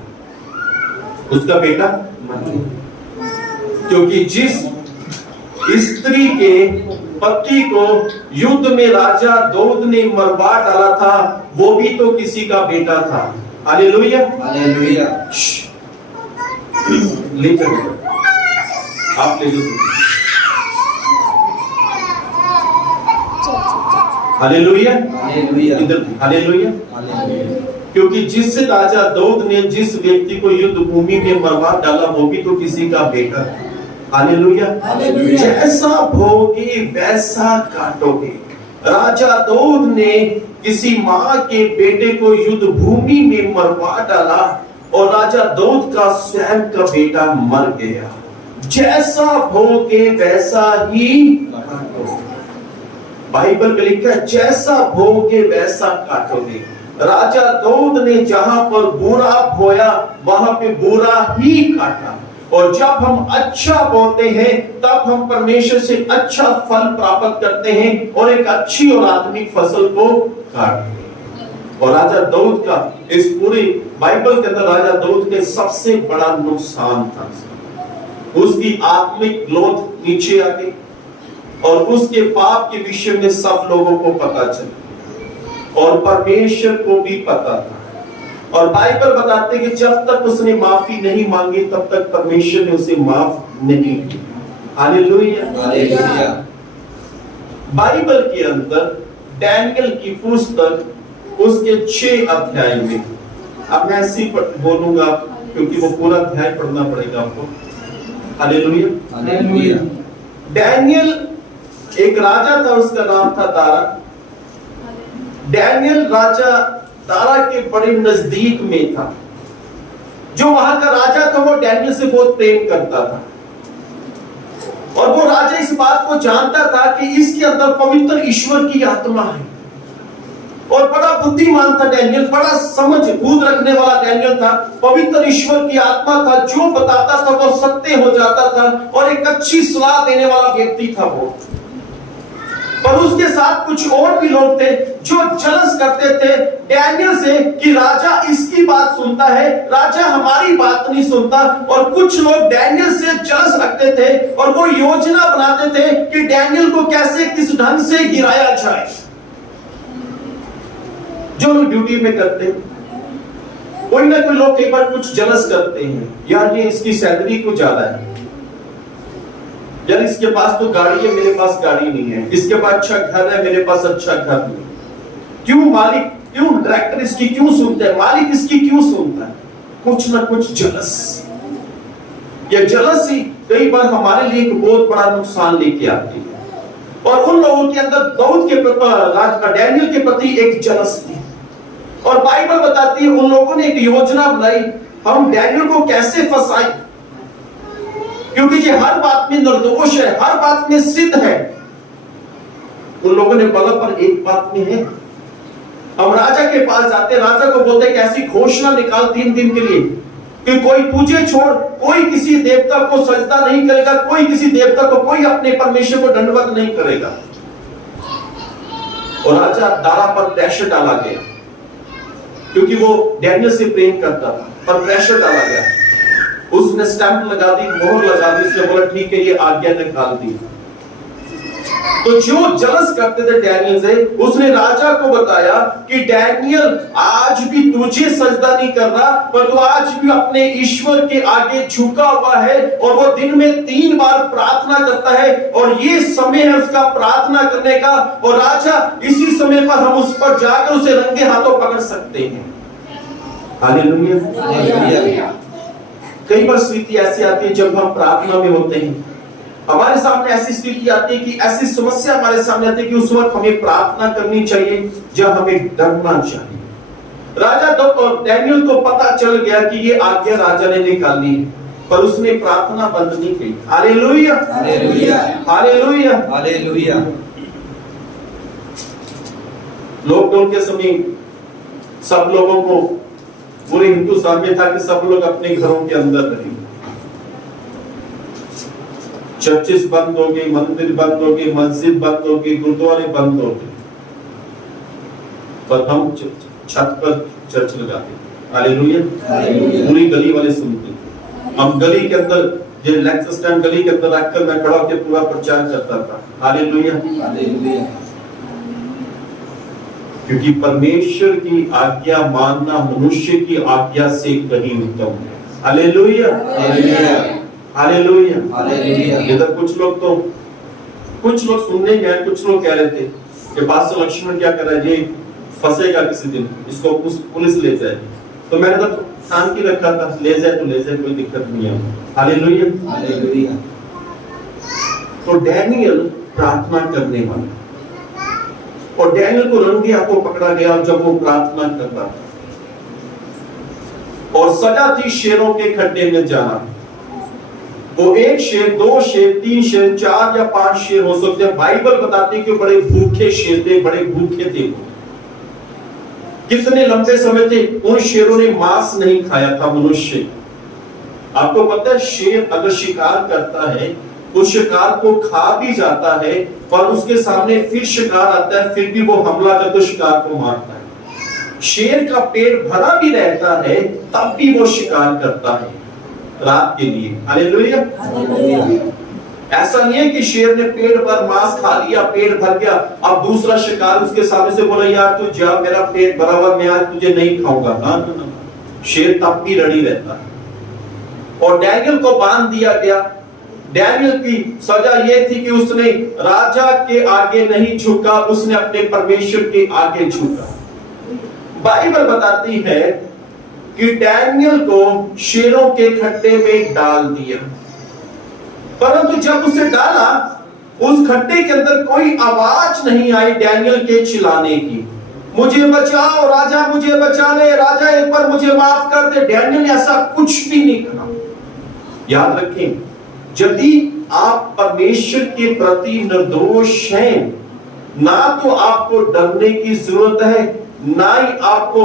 उसका बेटा मर गया, क्योंकि जिस स्त्री के पति को युद्ध में राजा दाऊद ने मरवा डाला था, वो भी तो किसी का बेटा था। Hallelujah, hallelujah. ले चलो, आप ले लो। हालेलुया, हालेलुया, इधर हालेलुया, क्योंकि जिस राजा दाऊद ने जिस व्यक्ति को युद्ध भूमि में मरवा डाला, वो भी तो किसी का बेटा था। Hallelujah, hallelujah. जैसा बोओगे वैसा काटोगे। राजा दाऊद ने किसी माँ के बेटे को युद्ध भूमि में मरवा डाला और राजा दाऊद का स्वयं का बेटा मर गया। जैसा बोओगे वैसा ही काटोगे। बाइबल में लिखा है, जैसा बोओगे वैसा काटोगे। राजा दाऊद ने जहां पर बुरा बोया, वहां पे बुरा ही काटा। और जब हम अच्छा बोते हैं, तब हम परमेश्वर से अच्छा फल प्राप्त करते हैं और एक अच्छी और आत्मिक फसल को काटते हैं। और राजा दाऊद का इस पूरी बाइबल के अंदर राजा दाऊद के सबसे बड़ा नुकसान था, उसकी आत्मिक ग्रोथ नीचे आ गई और उसके पाप के विषय में सब लोगों को पता चला और परमेश्वर को भी पता था। और बाइबल बताते हैं कि जब तक उसने माफी नहीं मांगी, तब तक परमेश्वर ने उसे माफ नहीं किया। Hallelujah, hallelujah. बाइबल के अंदर डैनियल की पुस्तक उसके 6 अध्याय में, अब मैं ऐसे बोलूंगा क्योंकि वो पूरा अध्याय पढ़ना पड़ेगा आपको। Hallelujah, hallelujah. डैनियल एक राजा था, उसका नाम था दारा। डैनियल राजा दारा के बड़े नजदीक में था। जो वहां का राजा था वो डैनियल से बहुत प्रेम करता था, और वो राजा इस बात को जानता था कि इसके अंदर पवित्र ईश्वर की आत्मा है। और बड़ा बुद्धिमान था डैनियल, बड़ा समझ बूझ रखने वाला डैनियल था। पवित्र ईश्वर की आत्मा था, जो बताता था वो सत्य हो जाता था, और एक अच्छी सलाह देने वाला व्यक्ति था वो। पर उसके साथ कुछ और भी लोग थे जो जलस करते थे डैनियल से कि राजा इसकी बात सुनता है, राजा हमारी बात नहीं सुनता। और कुछ लोग डैनियल से जलस रखते थे और वो योजना बनाते थे कि डैनियल को कैसे किस ढंग से गिराया जाए। जो लोग ड्यूटी में करते हैं, कोई ना कोई लोग कई बार कुछ जलस करते हैं, यार ये इसकी सैलरी को ज्यादा है, यार इसके पास तो गाड़ी है, मेरे पास गाड़ी नहीं है, इसके पास अच्छा घर है, मेरे पास अच्छा घर नहीं। क्यों मालिक, क्यों डायरेक्टर इसकी क्यों सुनते हैं, मालिक इसकी क्यों सुनता है? कुछ ना कुछ जलस। ये जलसी कई बार हमारे लिए एक बहुत बड़ा नुकसान लेके आती है। और उन लोगों के अंदर दाऊद के प्रति, डैनियल के प्रति एक जलस थी। और बाइबल बताती है उन लोगों ने एक योजना बनाई, हम डैनियल को कैसे फंसाएं, क्योंकि ये हर बात में निर्दोष है, हर बात में सिद्ध है। उन लोगों ने बोला पर एक बात में है। हम राजा के पास जाते, राजा को बोलते कि ऐसी घोषणा निकाल 3 दिन के लिए कि कोई तुझे छोड़ कोई किसी देवता को सजदा नहीं करेगा, कोई किसी देवता को, कोई अपने परमेश्वर को दंडवत नहीं करेगा। और राजा दारा पर प्रेशर डाला गया, क्योंकि वो डैनियल से प्रेम करता था, पर प्रेशर डाला गया। उसने स्टैंप लगा दी, मोहर लगा दी, उसने बोला ठीक है ये आज्ञा निकाल दी। तो जो जलस करते थे डैनियल से, उसने राजा को बताया कि डैनियल आज भी तुझे सजदा नहीं कर रहा, पर तो आज भी अपने ईश्वर के आगे झुका हुआ है, और वो दिन में 3 बार प्रार्थना करता है, और ये समय है उसका प्रार्थना करने का। और राजा इसी समय पर हम उस पर जाकर उसे रंगे हाथों पकड़ सकते हैं। हालेलुया। कई बार स्थिति ऐसी आती है जब हम प्रार्थना में होते हैं, हमारे सामने ऐसी स्थिति आती है कि ऐसी समस्या हमारे सामने आती है कि उस वक्त हमें प्रार्थना करनी चाहिए, जब हमें डरना चाहिए। राजा डैनियल को पता चल गया कि ये आज्ञा राजा ने निकाली, पर उसने प्रार्थना बंद नहीं की। Hallelujah, hallelujah, hallelujah, hallelujah. Lockdown के समय सब लोगों को, पूरे हिंदुस्तान में था कि सब लोग अपने घरों के अंदर रहे। चर्चेस बंद हो गई, मंदिर बंद हो गए, मस्जिद बंद हो गई, गुरुद्वारे बंद हो गए, पर हम छत पर चर्च लगाते। हालेलुया, पूरी गली वाले सुनते थे। हम गली के अंदर, जो लेक्चर स्टैंड गली के अंदर रखकर मैं खड़ा होकर पूरा प्रचार करता था। Hallelujah, hallelujah. क्योंकि परमेश्वर की आज्ञा मानना मनुष्य की आज्ञा से कहीं उत्तम है। Hallelujah, hallelujah, hallelujah, hallelujah. इधर कुछ लोग सुनने गए, कुछ लोग कह रहे थे कि पास्टर लक्ष्मण क्या कर रहा है, ये फंसेगा किसी दिन, इसको पुलिस ले जाएगी। तो मैंने तो शांति रखा था, ले जाए तो ले जाए, कोई दिक्कत नहीं है। Hallelujah, hallelujah. तो डैनियल प्रार्थना करने वाला, और डैनियल को रंगे हाथों पकड़ा गया जब वो प्रार्थना कर रहा था, और सजा थी शेरों के खड्डे में जाना। वो 1 शेर, 2 शेर, 3 शेर, 4 या 5 शेर हो सकते हैं। बाइबल बताती है कि बड़े भूखे शेर थे, बड़े भूखे थे। कितने लंबे समय थे उन शेरों ने मांस नहीं खाया था मनुष्य। आपको पता है शेर अगर शिकार करता है, उस शिकार को खा भी जाता है, पर उसके सामने फिर शिकार आता है, फिर भी वो हमला करके शिकार को मारता है। शेर का पेट भरा भी रहता है, तब भी वो शिकार करता है रात के लिए। हालेलुया, ऐसा नहीं है कि शेर ने पेट भर मांस खा लिया, पेट भर गया, अब दूसरा शिकार उसके सामने से बोला यार तू जा, मेरा पेट भरा हुआ, मैं आज तुझे नहीं खाऊंगा। ना, शेर तब भी रेडी रहता है। और डैनियल को बांध दिया गया। डैनियल की सजा यह थी कि उसने राजा के आगे नहीं झुका, उसने अपने परमेश्वर के आगे झुका। बाइबल बताती है कि डैनियल को शेरों के खड्डे में डाल दिया, परंतु जब उसे डाला, उस खड्डे के अंदर कोई आवाज नहीं आई डैनियल के चिल्लाने की। मुझे बचाओ राजा, मुझे बचा ले राजा, एक बार मुझे माफ कर दे। डैनियल ने ऐसा कुछ भी नहीं कहा। याद रखें, यदि आप परमेश्वर के प्रति निर्दोष हैं, ना तो आपको डरने की जरूरत है, ना ही आपको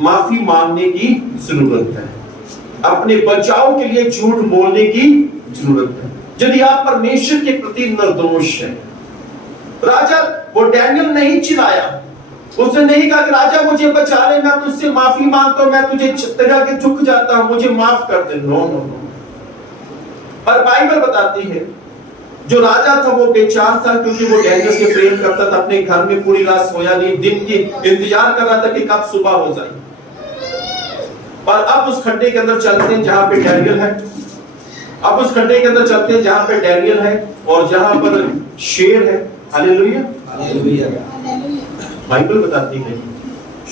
माफी मांगने की जरूरत है, अपने बचाव के लिए झूठ बोलने की जरूरत है, यदि आप परमेश्वर के प्रति निर्दोष हैं। राजा, वो डैनियल नहीं चिल्लाया, उसने नहीं कहा कि राजा मुझे बचा ले, मैं तुझसे माफी मांगता हूं, मैं तुझे तेरा के झुक जाता हूं, मुझे माफ कर दे। No no no. और बाइबल बताती है जो राजा था वो बेचैन था, क्योंकि वो डैनियल से प्रेम करता था। अपने घर में पूरी रात सोया नहीं, दिन की इंतजार कर रहा था कि कब सुबह हो जाए। और अब उस खड्डे के अंदर चलते हैं जहां पे डैनियल है, अब उस खड्डे के अंदर चलते हैं जहां पे डैनियल है और जहां पर शेर है। Hallelujah, hallelujah. बाइबल बताती है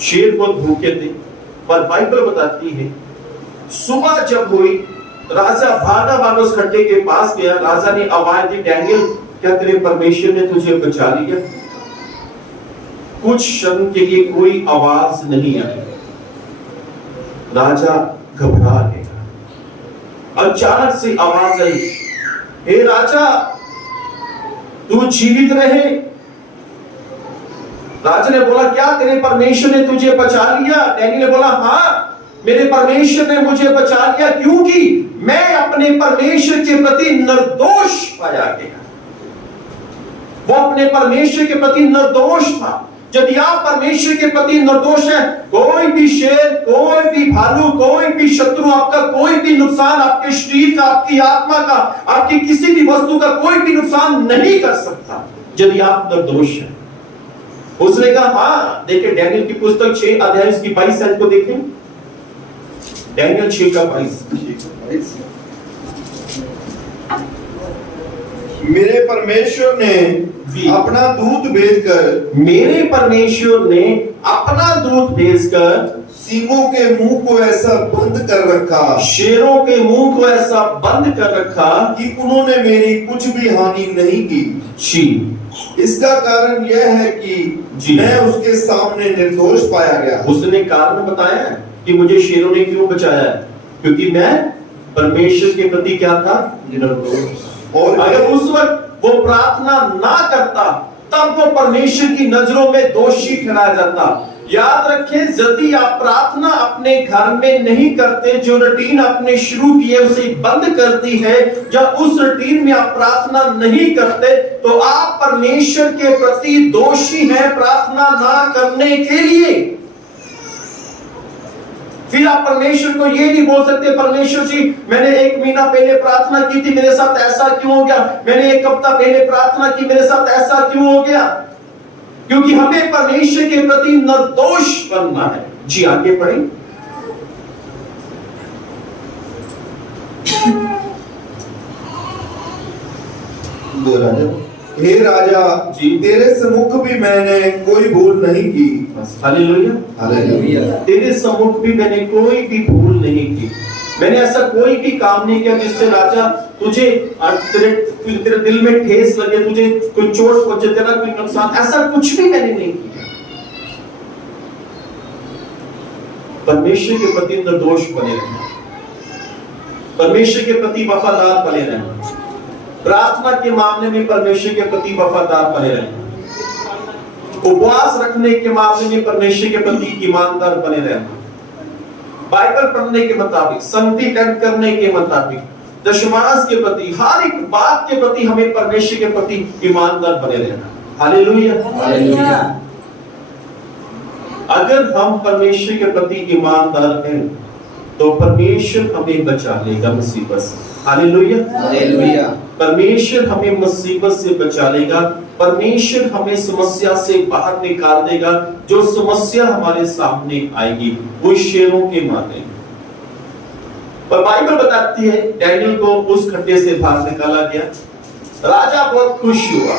शेर बहुत भूखे थे, पर बाइबल बताती है सुबह जब हुई, राजा भागा भागा उस खड्डे के पास गया। राजा ने आवाज दी, डैनियल क्या तेरे परमेश्वर ने तुझे बचा लिया? कुछ क्षण के लिए कोई आवाज नहीं आई। राजा घबरा गया। अचानक से आवाज आई, हे राजा तू जीवित रहे। राजा ने बोला, क्या तेरे परमेश्वर ने तुझे बचा लिया? डैनियल ने बोला, हाँ मेरे परमेश्वर ने मुझे बचा लिया, क्योंकि मैं अपने परमेश्वर के प्रति निर्दोष पाया गया। वो अपने परमेश्वर के प्रति निर्दोष था। यदि आप परमेश्वर के प्रति निर्दोष हैं, कोई भी शेर, कोई भी भालू, कोई भी शत्रु आपका कोई भी नुकसान, आपके शरीर का, आपकी आत्मा का, आपकी किसी भी वस्तु का कोई भी नुकसान नहीं कर सकता, यदि आप निर्दोष हैं। उसने कहा, हाँ देखिए डैनियल की पुस्तक 6 अध्याय उसकी 22 को देखें। डैनियल 6 का 22। मेरे परमेश्वर ने अपना दूत भेजकर, मेरे परमेश्वर ने अपना दूत भेजकर सिंहों के मुंह को ऐसा बंद कर रखा, शेरों के मुंह को ऐसा बंद कर रखा कि उन्होंने मेरी कुछ भी हानि नहीं की। जी, इसका कारण यह है कि मैं उसके सामने निर्दोष पाया गया। उसने कारण बताया कि मुझे शेरों ने क्यों बचाया, क्योंकि मैं परमेश्वर के प्रति क्या था? निर्दोष। और अगर उस वक्त वो प्रार्थना ना करता, तब वो परमेश्वर की नजरों में दोषी ठहराया जाता। याद रखें, यदि आप प्रार्थना अपने घर में नहीं करते, जो रूटीन आपने शुरू की है उसे बंद कर दी है, या उस रूटीन में आप प्रार्थना नहीं करते, तो आप परमेश्वर के प्रति दोषी हैं प्रार्थना ना करने के लिए। फिर आप परमेश्वर को ये नहीं बोल सकते, परमेश्वर जी मैंने 1 महीना पहले प्रार्थना की थी, मेरे साथ ऐसा क्यों हो गया? मैंने 1 हफ्ता पहले प्रार्थना की, मेरे साथ ऐसा क्यों हो गया? क्योंकि हमें परमेश्वर के प्रति निर्दोष बनना है। जी आगे पढ़ें। हे राजा जी, तेरे सम्मुख भी मैंने कोई भूल नहीं की। Hallelujah, hallelujah. तेरे सम्मुख भी मैंने कोई भी भूल नहीं की। मैंने ऐसा कोई भी काम नहीं किया जिससे राजा तुझे तेरे दिल में ठेस लगे, तुझे कोई चोट पहुंचे, तेरा कोई नुकसान, ऐसा कुछ भी मैंने नहीं किया। परमेश्वर के प्रति निर्दोष बने रहना, परमेश्वर के प्रति वफादार बने रहना, प्रार्थना के मामले में परमेश्वर के प्रति वफादार बने रहना, उपवास रखने के मामले में परमेश्वर के प्रति ईमानदार बने रहना, बाइबल पढ़ने के मुताबिक, संगति अटेंड करने के मुताबिक, दशमांश के प्रति, हर एक बात के प्रति हमें परमेश्वर के प्रति ईमानदार बने रहना। Hallelujah, hallelujah. अगर हम परमेश्वर के प्रति ईमानदार हैं तो परमेश्वर हमें बचा लेगा मुसीबत से। Hallelujah, hallelujah. परमेश्वर हमें मुसीबत से बचा लेगा, परमेश्वर हमें समस्या से बाहर निकाल देगा। जो समस्या हमारे सामने आएगी वो शेरों के माध्यम। पर बाइबल बताती है डैनियल को उस खड्डे से बाहर निकाला गया। राजा बहुत खुश हुआ,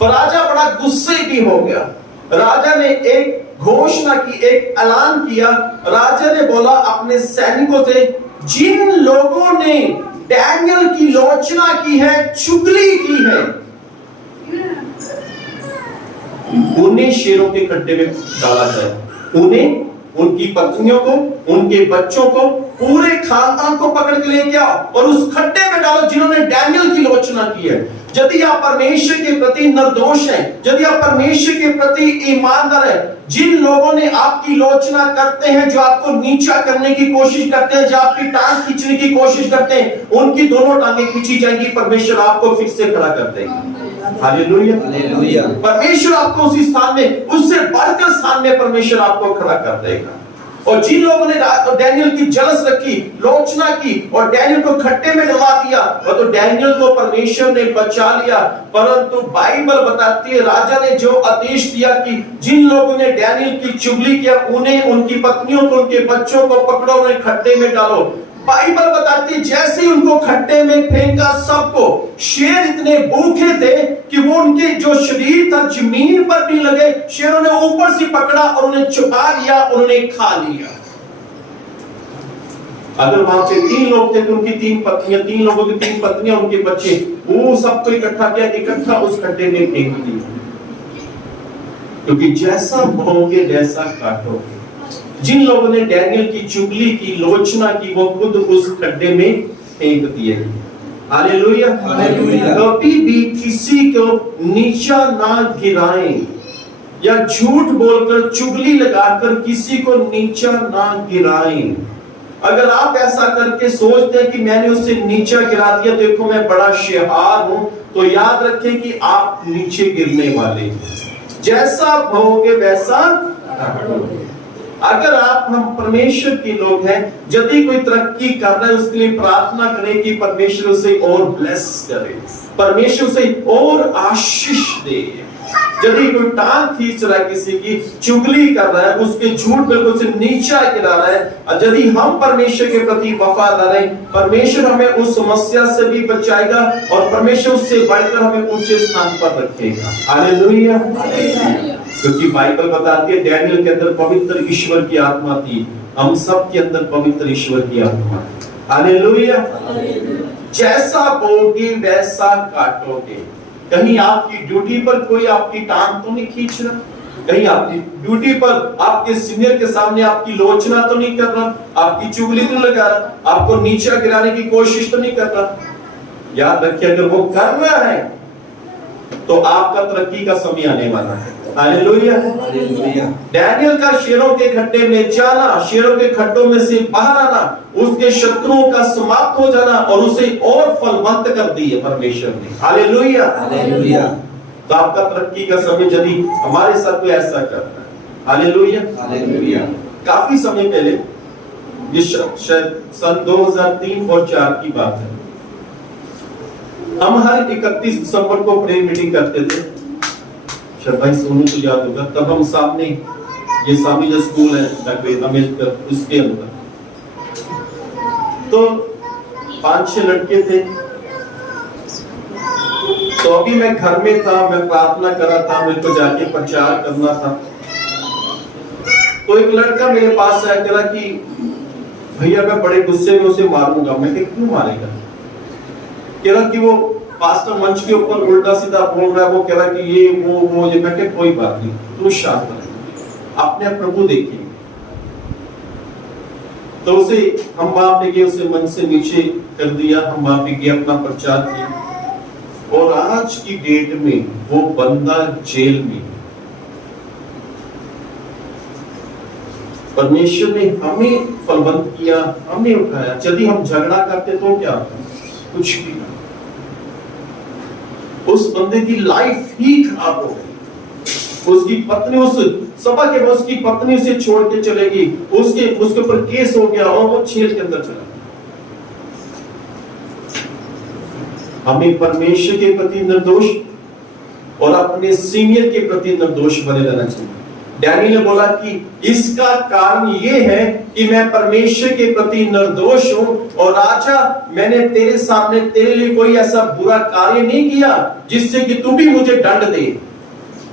पर राजा बड़ा गुस्से भी हो गया। राजा ने एक घोषणा की, एक ऐलान किया। राजा ने बोला अपने सैनिकों से, जिन लोगों ने डैनियल की लोचना की है, चुगली की है, उन्हें शेरों के खड्डे में डाला जाए, उन्हें, उनकी पत्नियों को, उनके बच्चों को, पूरे खानदान को पकड़ के लेके आओ और उस खड्डे में डालो जिन्होंने डैनियल की लोचना की है। यदि आप परमेश्वर के प्रति निर्दोष हैं, यदि आप परमेश्वर के प्रति ईमानदार हैं, जिन लोगों ने आपकी लोचना करते हैं, जो आपको नीचा करने की कोशिश करते हैं, जो आपकी टांग खींचने की कोशिश करते हैं, उनकी दोनों टांगें खींची जाएंगी। परमेश्वर आपको फिर से खड़ा कर देगा। Hallelujah, hallelujah. परमेश्वर आपको उसी स्थान में, उससे बढ़कर स्थान में परमेश्वर आपको खड़ा कर देगा। और जिन लोगों ने डैनियल की जलस रखी, लोचना की और डैनियल को खड्डे में डुबा दिया, और तो डैनियल को परमेश्वर ने बचा लिया। परंतु बाइबल बताती है, राजा ने जो आदेश दिया कि जिन लोगों ने डैनियल की चुगली किया, उन्हें, उनकी पत्नियों को, उनके बच्चों को पकड़ो, उन्हें खड्डे में डालो। बाइबल बताती है जैसे ही उनको खड्डे में फेंका, सबको, शेर इतने भूखे थे कि वो उनके जो शरीर था जमीन पर भी लगे, शेरों ने ऊपर से पकड़ा और उन्हें छुपा लिया और उन्हें खा लिया। अगर वहां पे 3 लोग थे तो उनकी 3 पत्नियां, 3 लोगों की 3 पत्नियां, उनके बच्चे, वो सबको इकट्ठा किया, इकट्ठा उस खड्डे में फेंक दिया। क्योंकि जैसा बोओगे वैसा काटोगे। जिन लोगों ने डैनियल की चुगली की, लोचना की, वो खुद उस खड्डे में फेंक दिए। Hallelujah, hallelujah. कभी भी किसी को नीचा ना गिराएं, या झूठ बोलकर, चुगली लगाकर किसी को नीचा ना गिराएं। अगर आप ऐसा करके सोचते हैं कि मैंने उससे नीचा गिरा दिया, देखो मैं बड़ा शेहार हूं, तो याद रखें कि आप नीचे गिरने वाले हैं। जैसा बोओगे वैसा काटोगे। अगर आप, हम परमेश्वर के लोग हैं, यदि कोई तरक्की कर रहा है, उसके लिए प्रार्थना करें कि परमेश्वर उसे और ब्लेस करे, परमेश्वर उसे और आशीष दे। यदि कोई टांग खींच रहा है, किसी की चुगली कर रहा है, उसके झूठ में उसे नीचा गिरा रहा है, यदि हम परमेश्वर के प्रति वफादार हैं, परमेश्वर हमें उस समस्या से भी बचाएगा और परमेश्वर उससे बढ़कर हमें ऊंचे स्थान पर रखेगा। हालेलुया, क्योंकि बाइबल बताती है डैनियल के अंदर पवित्र ईश्वर की आत्मा थी, हम सब के अंदर पवित्र ईश्वर की आत्मा है। हालेलुया। जैसा बोओगे वैसा काटोगे। कहीं आपकी ड्यूटी पर कोई आपकी टांग तो नहीं खींच रहा, कहीं आपकी ड्यूटी पर आपके सीनियर के सामने आपकी लोचना तो नहीं कर रहा, आपकी चुगली तो लगा रहा, आपको नीचा गिराने की कोशिश तो नहीं कर रहा। याद रखिए, अगर वो कर रहा है तो आपका तरक्की का समय आने वाला है। Hallelujah, hallelujah. डैनियल का शेरों के खड्डे में जाना, शेरों के खड्डों में से बाहर आना, उसके शत्रुओं का समाप्त हो जाना और उसे और फलवंत कर दिए परमेश्वर ने। Hallelujah, hallelujah. तो आपका तरक्की का समय यदि हमारे साथ कोई ऐसा करता है, हालेलुया, हालेलुया। काफी समय पहले, ये शायद सन 2003 और 4 की बात है, हम हर 31 दिसंबर को प्रेयर मीटिंग करते थे। शायद भाई सोनू को याद होगा, तब हम सामने, ये सामने जो स्कूल है डॉक्टर अम्बेडकर, उसके अंदर तो 5-6 लड़के थे। तो अभी मैं घर में था, मैं प्रार्थना कर रहा था, मेरे को जाके प्रचार करना था। तो एक लड़का मेरे पास आया, कह रहा कि भैया मैं बड़े गुस्से में उसे मारूंगा। मैं कहा क्यों मारेगा? कह रहा कि वो पास्टर मंच के ऊपर उल्टा सीधा बोल रहा है, वो कह रहा कि ये वो ये। मैं कहा कोई बात नहीं, तू शांत रह, अपने प्रभु देखेंगे। तो उसे हम वहां पे गए, उसे मंच से नीचे कर दिया, हम वहां पे गए, अपना प्रचार किया। और आज की डेट में वो बंदा जेल में। परमेश्वर ने हमें फलवंत किया, हमने उठाया। यदि हम झगड़ा करते तो क्या होता? कुछ भी नहीं। उस बंदे की लाइफ ही खराब हो गई। उसकी पत्नी, उस सभा के बॉस की पत्नी उसे छोड़ के चलेगी, उसके ऊपर केस हो गया और वो जेल के अंदर चला। हमें परमेश्वर के प्रति निर्दोष और अपने सीनियर के प्रति निर्दोष बने रहना चाहिए। डैनियल ने बोला कि इसका कारण ये है कि मैं परमेश्वर के प्रति निर्दोष हूं और राजा, मैंने तेरे सामने तेरे लिए कोई ऐसा बुरा कार्य नहीं किया जिससे कि तू भी मुझे दंड दे।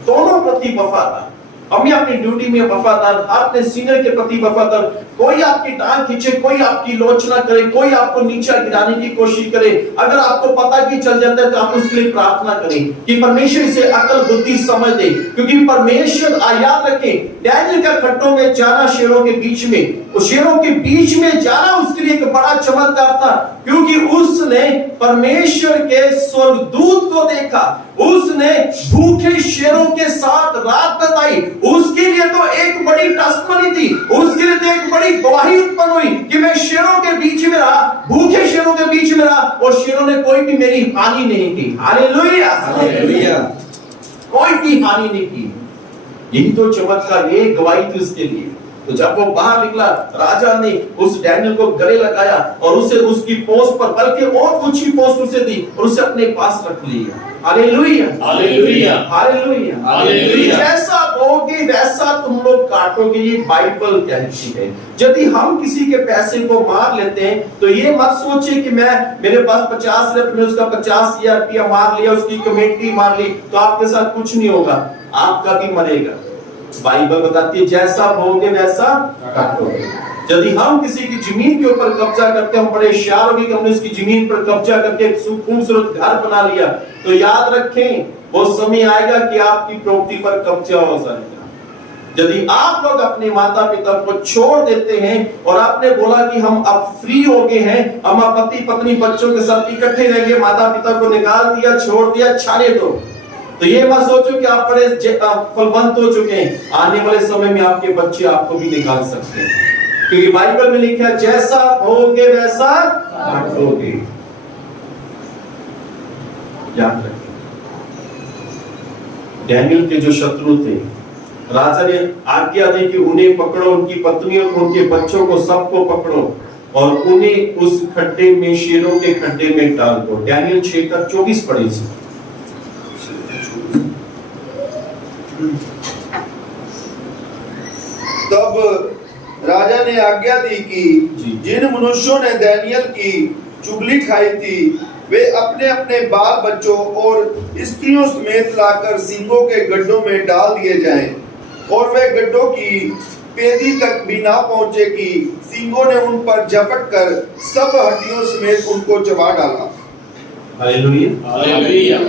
दोनों प्रति वफादार। हम अपनी ड्यूटी में वफादार, अपने सीनियर के प्रति वफादार। कोई आपकी टांग खींचे, कोई आपकी लोचना करे, कोई आपको नीचा गिराने की कोशिश करे, अगर आपको पता भी चल जाता है तो आप उसके लिए प्रार्थना करें कि परमेश्वर इसे अकल बुद्धि समझ दे। क्योंकि परमेश्वर, याद रखें, डैनियल का खड्डों में जाना, शेरों के बीच में, उस शेरों के बीच में जाना उसके लिए एक बड़ा चमत्कार था, क्योंकि उसने परमेश्वर के स्वर्गदूत को देखा, उसने भूखे शेरों के साथ रात बिताई। उसके लिए तो एक बड़ी टेस्टिमनी थी, उसके लिए तो एक बड़ी गवाही उत्पन्न हुई कि मैं शेरों के बीच में रहा, भूखे शेरों के बीच में रहा, और शेरों ने कोई भी मेरी हानि नहीं की। हालेलुया, हालेलुया, कोई भी हानि नहीं की। यही तो चमत्कार, ये गवाही थी उसके लिए। तो जब वो बाहर निकला, राजा ने उस डैनियल को गले लगाया और उसे उसकी पोस्ट पर, बल्कि और कुछ ही पोस्ट उसे दी और उसे अपने पास रख लिया। Hallelujah, hallelujah, hallelujah, hallelujah. जैसा बोओगे वैसा तुम लोग काटोगे, ये बाइबल कहती है। यदि हम किसी के पैसे को मार लेते हैं तो ये मत सोचे कि मेरे पास 50 रुपए में उसका 50,000 रुपया मार लिया, उसकी कमेटी मार ली तो आपके साथ कुछ नहीं होगा, आपका भी मरेगा। बाइबल बताती है जैसा बोओगे वैसा काटोगे। यदि हम किसी की जमीन के ऊपर कब्जा करते, हम बड़े होशियार होंगे कि हमने उसकी जमीन पर कब्जा करके एक खूबसूरत घर बना लिया, तो याद रखें वो समय आएगा कि आपकी प्रॉपर्टी पर कब्जा हो जाएगा। यदि आप लोग अपने माता पिता को छोड़ देते हैं और आपने बोला कि हम अब फ्री हो गए हैं, हम अब पति पत्नी बच्चों के साथ इकट्ठे रहेंगे, माता पिता को निकाल दिया, छोड़ दिया, छाने दो, तो ये मत सोचो कि आप बड़े फलवंत हो चुके हैं। आने वाले समय में आपके बच्चे आपको भी निकाल सकते हैं, क्योंकि बाइबल में लिखा है जैसा बोओगे वैसा काटोगे। याद रखें, डैनियल के जो शत्रु थे, राजा ने आज्ञा दी कि उन्हें पकड़ो, उनकी पत्नियों को, उनके बच्चों को, सबको पकड़ो और उन्हें उस खड्डे में, शेरों के खड्डे में डाल दो। डैनियल 6:24 पढ़ी थी। तब राजा ने आज्ञा दी कि जिन मनुष्यों ने दानियल की चुगली खाई थी वे अपने अपने बाल बच्चों और स्त्रियों समेत लाकर सींगों के गड्ढों में डाल दिए जाएं, और वे गड्ढों की पेदी तक भी ना पहुंचे कि सींगों ने उन पर झपट कर सब हड्डियों समेत उनको चबा डाला। Hallelujah, hallelujah.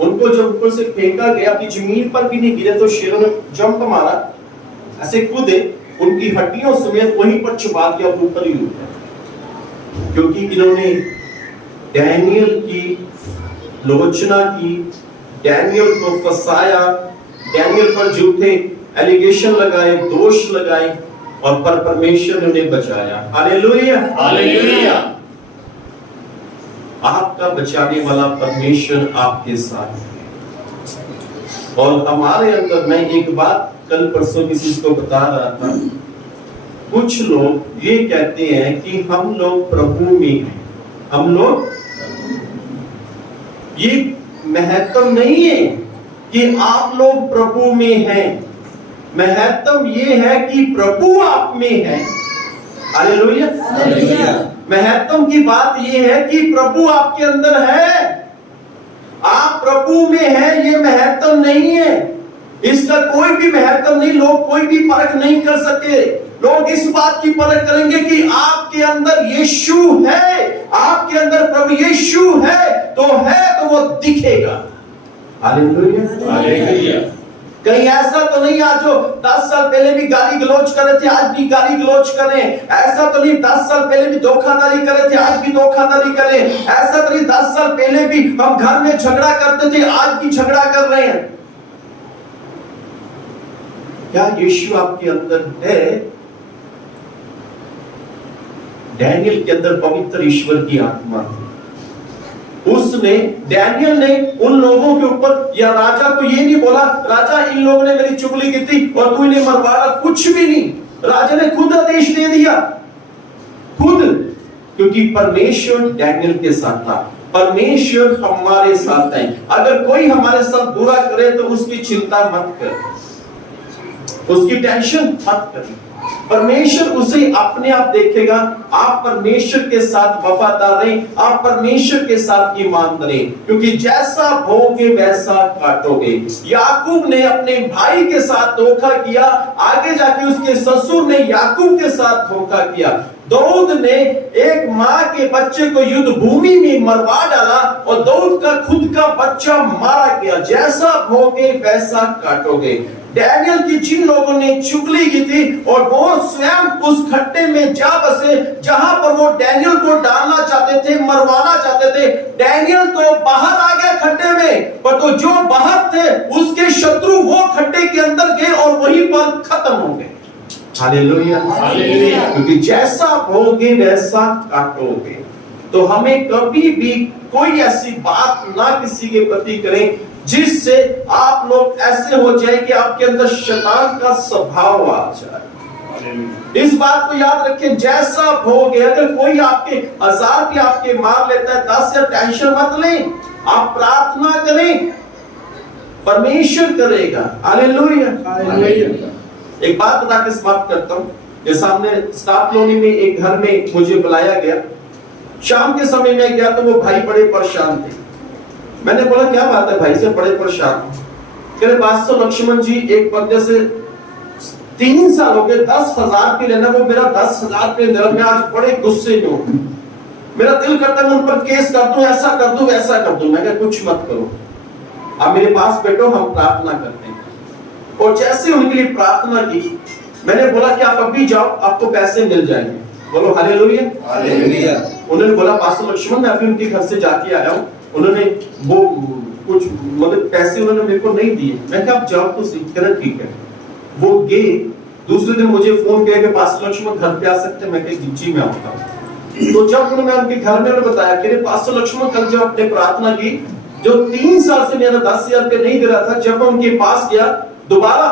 उनको जब ऊपर से फेंका गया, अपनी जमीन पर भी नहीं गिरे, तो शेरों ने जंप मारा, ऐसे कूदे, उनकी हड्डियों समेत वहीं पर छुपा दिया, ऊपर ही उठा, क्योंकि इन्होंने डैनियल की लोचना की, डैनियल को फंसाया, डैनियल पर झूठे एलिगेशन लगाए, दोष लगाए, और पर परमेश्वर ने उन्हें बचाया। Hallelujah, hallelujah. आपका बचाने वाला परमेश्वर आपके साथ है। और हमारे अंदर, मैं एक बात कल परसों किसी को बता रहा था, कुछ लोग ये कहते हैं कि हम लोग प्रभु में हैं, हम लोग, ये महत्व नहीं है कि आप लोग प्रभु में हैं, महत्व ये है कि प्रभु आप में है। Hallelujah, hallelujah. महत्व की बात यह है कि प्रभु आपके अंदर है, आप प्रभु में हैं, ये महत्व नहीं है, इसका कोई भी महत्व नहीं, लोग कोई भी परख नहीं कर सकते। लोग इस बात की परख करेंगे कि आपके अंदर यीशु है, आपके अंदर प्रभु यीशु है तो वो दिखेगा। Hallelujah, hallelujah. कहीं ऐसा तो नहीं आज जो 10 साल पहले भी गाली गलौज कर रहे थे आज भी गाली गलौज करें, ऐसा तो नहीं 10 साल पहले भी धोखाधड़ी कर रहे थे आज भी धोखाधड़ी करें, ऐसा तो नहीं 10 साल पहले भी हम घर में झगड़ा करते थे आज भी झगड़ा कर रहे हैं। क्या यीशु आपके अंदर है? डैनियल के अंदर पवित्र ईश्वर की आत्मा थी। उसने, डैनियल ने उन लोगों के ऊपर या राजा को ये नहीं बोला राजा इन लोगों ने मेरी चुगली की थी और तू इन्हें मरवाड़ा, कुछ भी नहीं। राजा ने खुद आदेश दे दिया, खुद, क्योंकि परमेश्वर डैनियल के साथ था, परमेश्वर हमारे साथ है। अगर कोई हमारे साथ बुरा करे तो उसकी चिंता मत कर, उसकी टेंशन मत कर। परमेश्वर उसे अपने आप देखेगा। आप परमेश्वर के साथ वफादार रहें, आप परमेश्वर के साथ ईमानदार रहें, क्योंकि जैसा बोओगे वैसा काटोगे। याकूब ने अपने भाई के साथ धोखा किया, आगे जाके उसके ससुर ने याकूब के साथ धोखा किया। दाऊद ने एक माँ के बच्चे को युद्ध भूमि में मरवा डाला और दाऊद का खुद का बच्चा मारा गया। जैसा बोओगे वैसा काटोगे। डैनियल की जिन लोगों ने चुगली की थी और वो स्वयं उस खड्डे में जा बसे जहां पर वो डैनियल को डालना चाहते थे, मरवाना चाहते थे। डैनियल तो बाहर आ गया खड्डे में, पर तो जो बाहर थे उसके शत्रु वो खड्डे के अंदर गए और वहीं पर खत्म हो गए। Hallelujah, hallelujah. क्योंकि जैसा बोओगे वैसा काटोगे। तो हमें कभी भी कोई ऐसी बात ना किसी के प्रति करें जिससे आप लोग ऐसे हो जाए कि आपके अंदर शैतान का स्वभाव आ जाए। इस बात को याद रखें, जैसा भोगे, अगर कोई आपके 1000 भी आपके मार लेता है, 10 या टेंशन मत लें, आप प्रार्थना करें, परमेश्वर करेगा। हालेलुया। एक बात बता के समाप्त करता हूं। ये सामने स्टाफ कॉलोनी में एक घर में मुझे बुलाया गया। शाम के समय में गया तो वो भाई बड़े परेशान थे। मैंने बोला क्या बात है भाई से बड़े परेशान? कह रहे पास्टर लक्ष्मण जी, एक बंदे से 3 साल हो गए 10,000 पे लेना, वो मेरा 10,000 पे दे रहा, मैं आज बड़े गुस्से में हूं। मेरा दिल करता है मैं उन पर केस कर दूं, ऐसा कर दूं, वैसा कर दूं। मैं कहा कुछ मत करो, आप मेरे पास बैठो, हम प्रार्थना करते हैं। और जैसे उनके लिए प्रार्थना की, मैंने बोला कि आप अभी जाओ, आपको पैसे मिल जाएंगे। बोलो हालेलुया, हालेलुया। उन्होंने बोला पास्टर लक्ष्मण मैं अभी उनके घर से जाके आया हूं, उन्होंने वो कुछ मतलब पैसे उन्होंने मेरे को नहीं दिए। मैं कहा आप जाओ तो सही। ठीक है। वो गए, दूसरे दिन मुझे फोन किया कि पास्टर लक्ष्मण घर पे आ सकते हैं? मैं कहा जी मैं आऊंगा। तो जब उन्होंने उनके घर में बताया कि पास्टर लक्ष्मण कल जब आपने प्रार्थना की, जो 3 साल से मेरा 10,000 रुपये नहीं दे रहा था, जब मैं उनके पास गया दोबारा,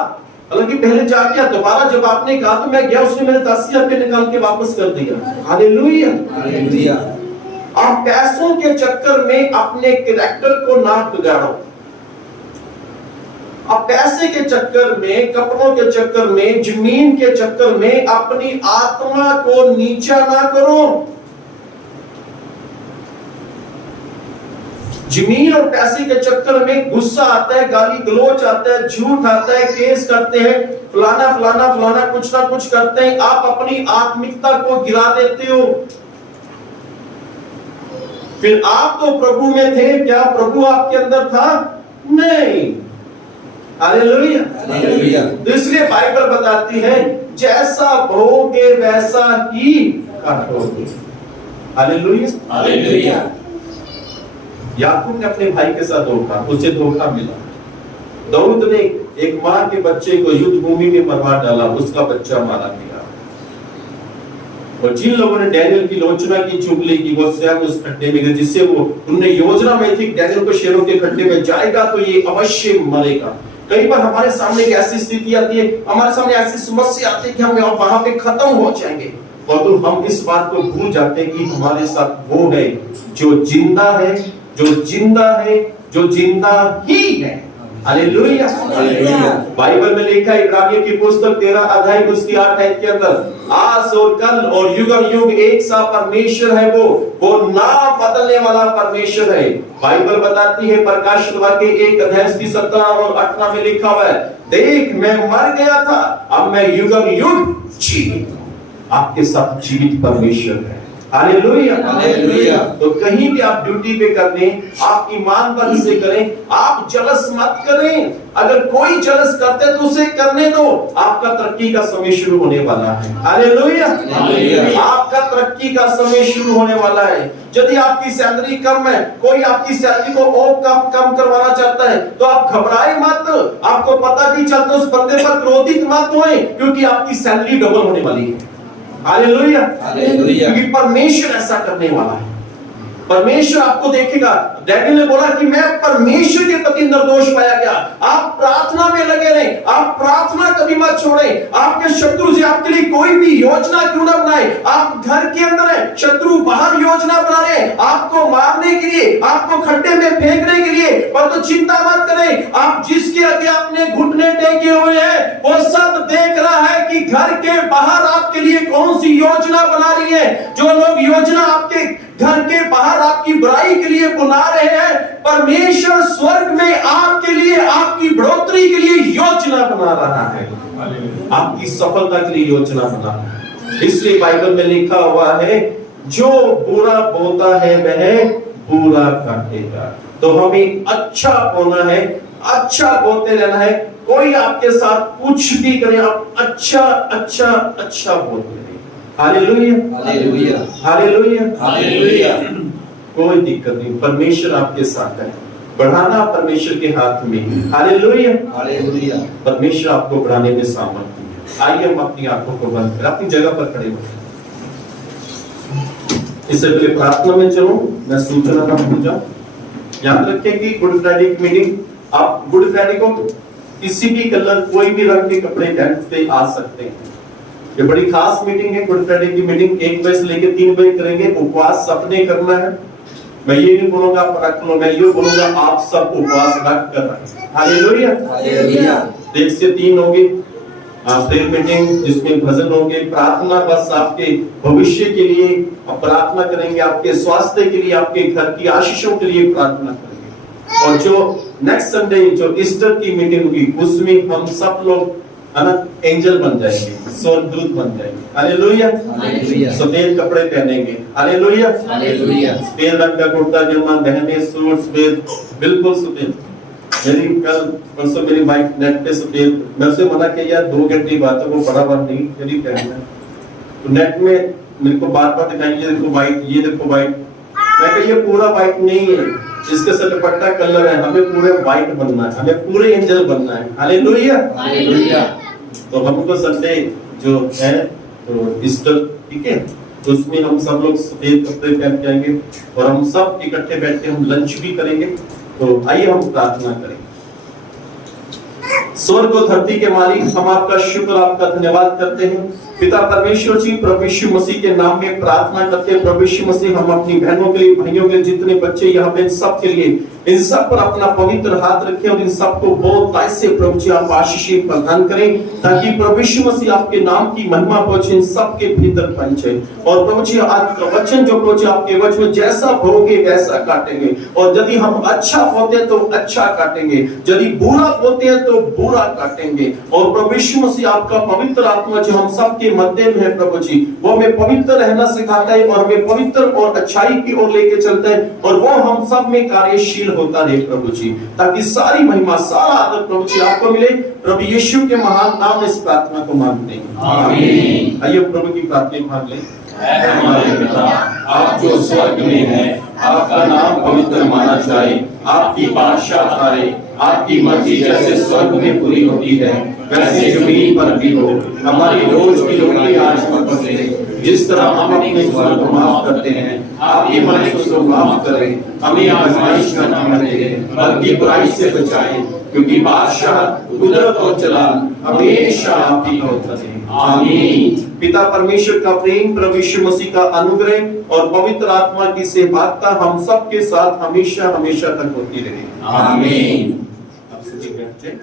हालांकि पहले जाके दोबारा जब आपने कहा तो मैं गया, उसने मेरे 10,000 रुपये निकाल के वापस कर दिया। Hallelujah, hallelujah. आप पैसों के चक्कर में अपने कैरेक्टर को ना बिगाड़ो। आप पैसे के चक्कर में, कपड़ों के चक्कर में, जमीन के चक्कर में अपनी आत्मा को नीचा ना करो। जमीन और पैसे के चक्कर में गुस्सा आता है, गाली गलोच आता है, झूठ आता है, केस करते हैं, फलाना फलाना फलाना कुछ ना कुछ करते हैं। आप अपनी आत्मिकता को गिरा देते हो। फिर आप तो प्रभु में थे, क्या प्रभु आपके अंदर था? नहीं। Hallelujah, hallelujah. तो इसलिए बाइबल बताती है जैसा बोओगे वैसा ही काटोगे। Hallelujah, hallelujah. याकूब ने अपने भाई के साथ धोखा, उसे धोखा मिला। दाऊद ने एक मां के बच्चे को युद्ध भूमि में मरवा डाला, उसका बच्चा मारा गया। और जिन लोगों ने डैनियल की लोचना की, चुगली की, वो स्वयं उस खड्डे में गए, जिससे वो उनने योजना में थी डैनियल को शेरों के खड्डे में जाएगा तो ये अवश्य मरेगा। कई बार हमारे सामने एक ऐसी स्थिति आती है, हमारे सामने ऐसी समस्या आती है कि हम वहां पे खत्म हो जाएंगे, और तो हम इस बात को भूल जाते हैं कि हमारे साथ वो है जो जिंदा है, जो जिंदा है, जो जिंदा ही है। Hallelujah, hallelujah. बाइबल में लिखा है इब्रानियों की पुस्तक 13 अध्याय उसकी 8 आयत के अंदर, आज और कल और युग युग एक सा परमेश्वर है, वो ना बदलने वाला परमेश्वर है। बाइबल बताती है प्रकाश वाक्य 1 अध्याय उसकी 17 और 18 में लिखा हुआ है, देख मैं मर गया था, अब मैं युग युग जीवित हूं। आपके साथ जीवित परमेश्वर है। Hallelujah, hallelujah. तो कहीं भी आप ड्यूटी पे करने, आप ईमानदारी से करें, आप जलस मत करें। अगर कोई जलस करते तो उसे करने दो, आपका तरक्की का समय शुरू होने वाला है। Hallelujah, hallelujah. आपका तरक्की का समय शुरू होने वाला है। यदि आपकी सैलरी कम है, कोई आपकी सैलरी को और कम करवाना चाहता है, तो आप घबराए मत। आपको पता भी चलता उस बंदे पर क्रोधित मत होए, क्योंकि आपकी सैलरी डबल होने वाली है। Hallelujah, hallelujah. क्योंकि परमेश्वर ऐसा करने वाला है। परमेश्वर आपको देखेगा। डैनियल ने बोला कि मैं परमेश्वर के प्रति निर्दोष पाया गया। आप प्रार्थना में लगे रहें, आप प्रार्थना कभी मत छोड़ें। आपके शत्रु से आपके लिए कोई भी योजना क्यों ना बनाए, आप घर के अंदर है, शत्रु बाहर योजना बना रहे हैं आपको मारने के लिए, आपको खड्डे में फेंकने के लिए, पर तो चिंता मत करें। आप जिसके आगे आपने घुटने टेके हुए हैं वो सब देख रहा है कि घर के बाहर आपके लिए कौन सी योजना बना रही है। जो लोग योजना आपके घर के बाहर आपकी बुराई के लिए बना रहे हैं, परमेश्वर स्वर्ग में आपके लिए, आपकी बढ़ोतरी के लिए योजना बना रहा है, आपकी सफलता के लिए योजना बना रहा है। इसलिए बाइबल में लिखा हुआ है जो बुरा बोता है वह बुरा काटेगा। तो हमें अच्छा बोना है, अच्छा बोलते रहना है। कोई आपके साथ कुछ भी करे, आप अच्छा अच्छा अच्छा बोलते रहे। Hallelujah, hallelujah, hallelujah, hallelujah. कोई दिक्कत नहीं, परमेश्वर आपके साथ है। बढ़ाना परमेश्वर के हाथ में है। Hallelujah, hallelujah. परमेश्वर आपको बढ़ाने में सामर्थ्य है। आइए हम अपनी आंखों को बंद करें, अपनी जगह पर खड़े हो। इससे पहले प्रार्थना में चलो, मैं सूचना ना भूल जाऊं। याद रखें कि गुड फ्राइडे की मीटिंग, आप गुड फ्राइडे को किसी भी कलर, कोई भी रंग के कपड़े पहन के आ सकते हैं। ये बड़ी खास मीटिंग है। गुड फ्राइडे की मीटिंग 1 बजे से लेकर 3 बजे करेंगे। उपवास सबने करना है। मैं ये नहीं बोलूंगा आप रख लो, मैं ये बोलूंगा आप सब उपवास रख कर रखें। Hallelujah, hallelujah. 1 से 3 होगी प्रेयर मीटिंग, जिसमें भजन होंगे, प्रार्थना बस आपके भविष्य के लिए प्रार्थना करेंगे, आपके स्वास्थ्य के लिए, आपके घर की आशीषों के लिए प्रार्थना करेंगे। और जो नेक्स्ट संडे जो ईस्टर की मीटिंग होगी उसमें हम सब लोग है ना एंजल बन जाएंगे, स्वर्गदूत बन जाएंगे। Hallelujah, hallelujah. सफेद कपड़े पहनेंगे। Hallelujah, hallelujah. सफेद रंग का कुर्ता जमा, बहने सूट सफेद, बिल्कुल सफेद। मेरी कल परसों मेरी वाइफ नेट पे सफेद, मैं उसे मना किया यार 2 घंटे बात है, वो बड़ा बात नहीं यदि पहनना है। तो नेट में मेरे को बार-बार दिखाई, ये देखो व्हाइट, ये देखो व्हाइट। मैं कहा ये पूरा व्हाइट नहीं है, इसके साथ दुपट्टा कलर है, हमें पूरे व्हाइट बनना है, हमें पूरे एंजल बनना है। Hallelujah, hallelujah. तो हमको संडे जो है तो ईस्टर, ठीक है, तो उसमें हम सब लोग सफेद कपड़े पहन के आएंगे और हम सब इकट्ठे बैठ के हम लंच भी करेंगे। तो आइए हम प्रार्थना करें। स्वर्ग और धरती के मालिक, हम आपका शुक्र, आपका धन्यवाद करते हैं पिता परमेश्वर जी, प्रभु यीशु मसीह के नाम में प्रार्थना करते हैं। प्रभु यीशु मसीह, हम अपनी बहनों के लिए, भाइयों के लिए, जितने बच्चे यहाँ पे सब के लिए, इन सब पर अपना पवित्र हाथ रखें और इन सबको बहुत से प्रभु जी आप आशीष प्रदान करें, ताकि प्रभु यीशु मसीह आपके नाम की महिमा पहुंचे, इन सबके भीतर पहुंचे। और प्रभु जी आज का वचन जो प्रभु जी आपके वचन में जैसा बोगे वैसा काटेंगे, और यदि हम अच्छा बोते हैं तो अच्छा काटेंगे, यदि बुरा बोते हैं तो बुरा काटेंगे। और प्रभु यीशु मसीह आपका पवित्र आत्मा जो हम सबके मध्य में है प्रभु जी, वो हमें पवित्र रहना सिखाता है और हमें पवित्र और अच्छाई की ओर लेके चलता है, और वो हम सब में कार्यशील होता रहे प्रभु जी, ताकि सारी महिमा, सारा आदर प्रभु जी आपको मिले। प्रभु यीशु के महान नाम में इस प्रार्थना को मांगते हैं, आमीन। आइए प्रभु की प्रार्थना मांग लें। हमारे पिता, आप जो स्वर्ग में हैं, आपका नाम पवित्र माना जाए, आपकी बादशाह आए, आपकी मर्जी जैसे स्वर्ग में पूरी होती है वैसे जमीन पर भी हो। हमारी रोज की रोटी आज हमको दे, जिस तरह हम अपने गुनाह को माफ करते हैं, आप ये हमारे को माफ करें, हमें आजमाइश में न ले, बल्कि बुराई से बचाएं, क्योंकि बादशाह, कुदरत और जलाल हमेशा आपकी होता है। आमीन। पिता परमेश्वर का प्रेम, प्रभु यीशु मसीह का अनुग्रह और पवित्र आत्मा की सहभागिता हम सब के साथ हमेशा हमेशा तक होती रहे। आमीन। आप सभी बैठ जाएं।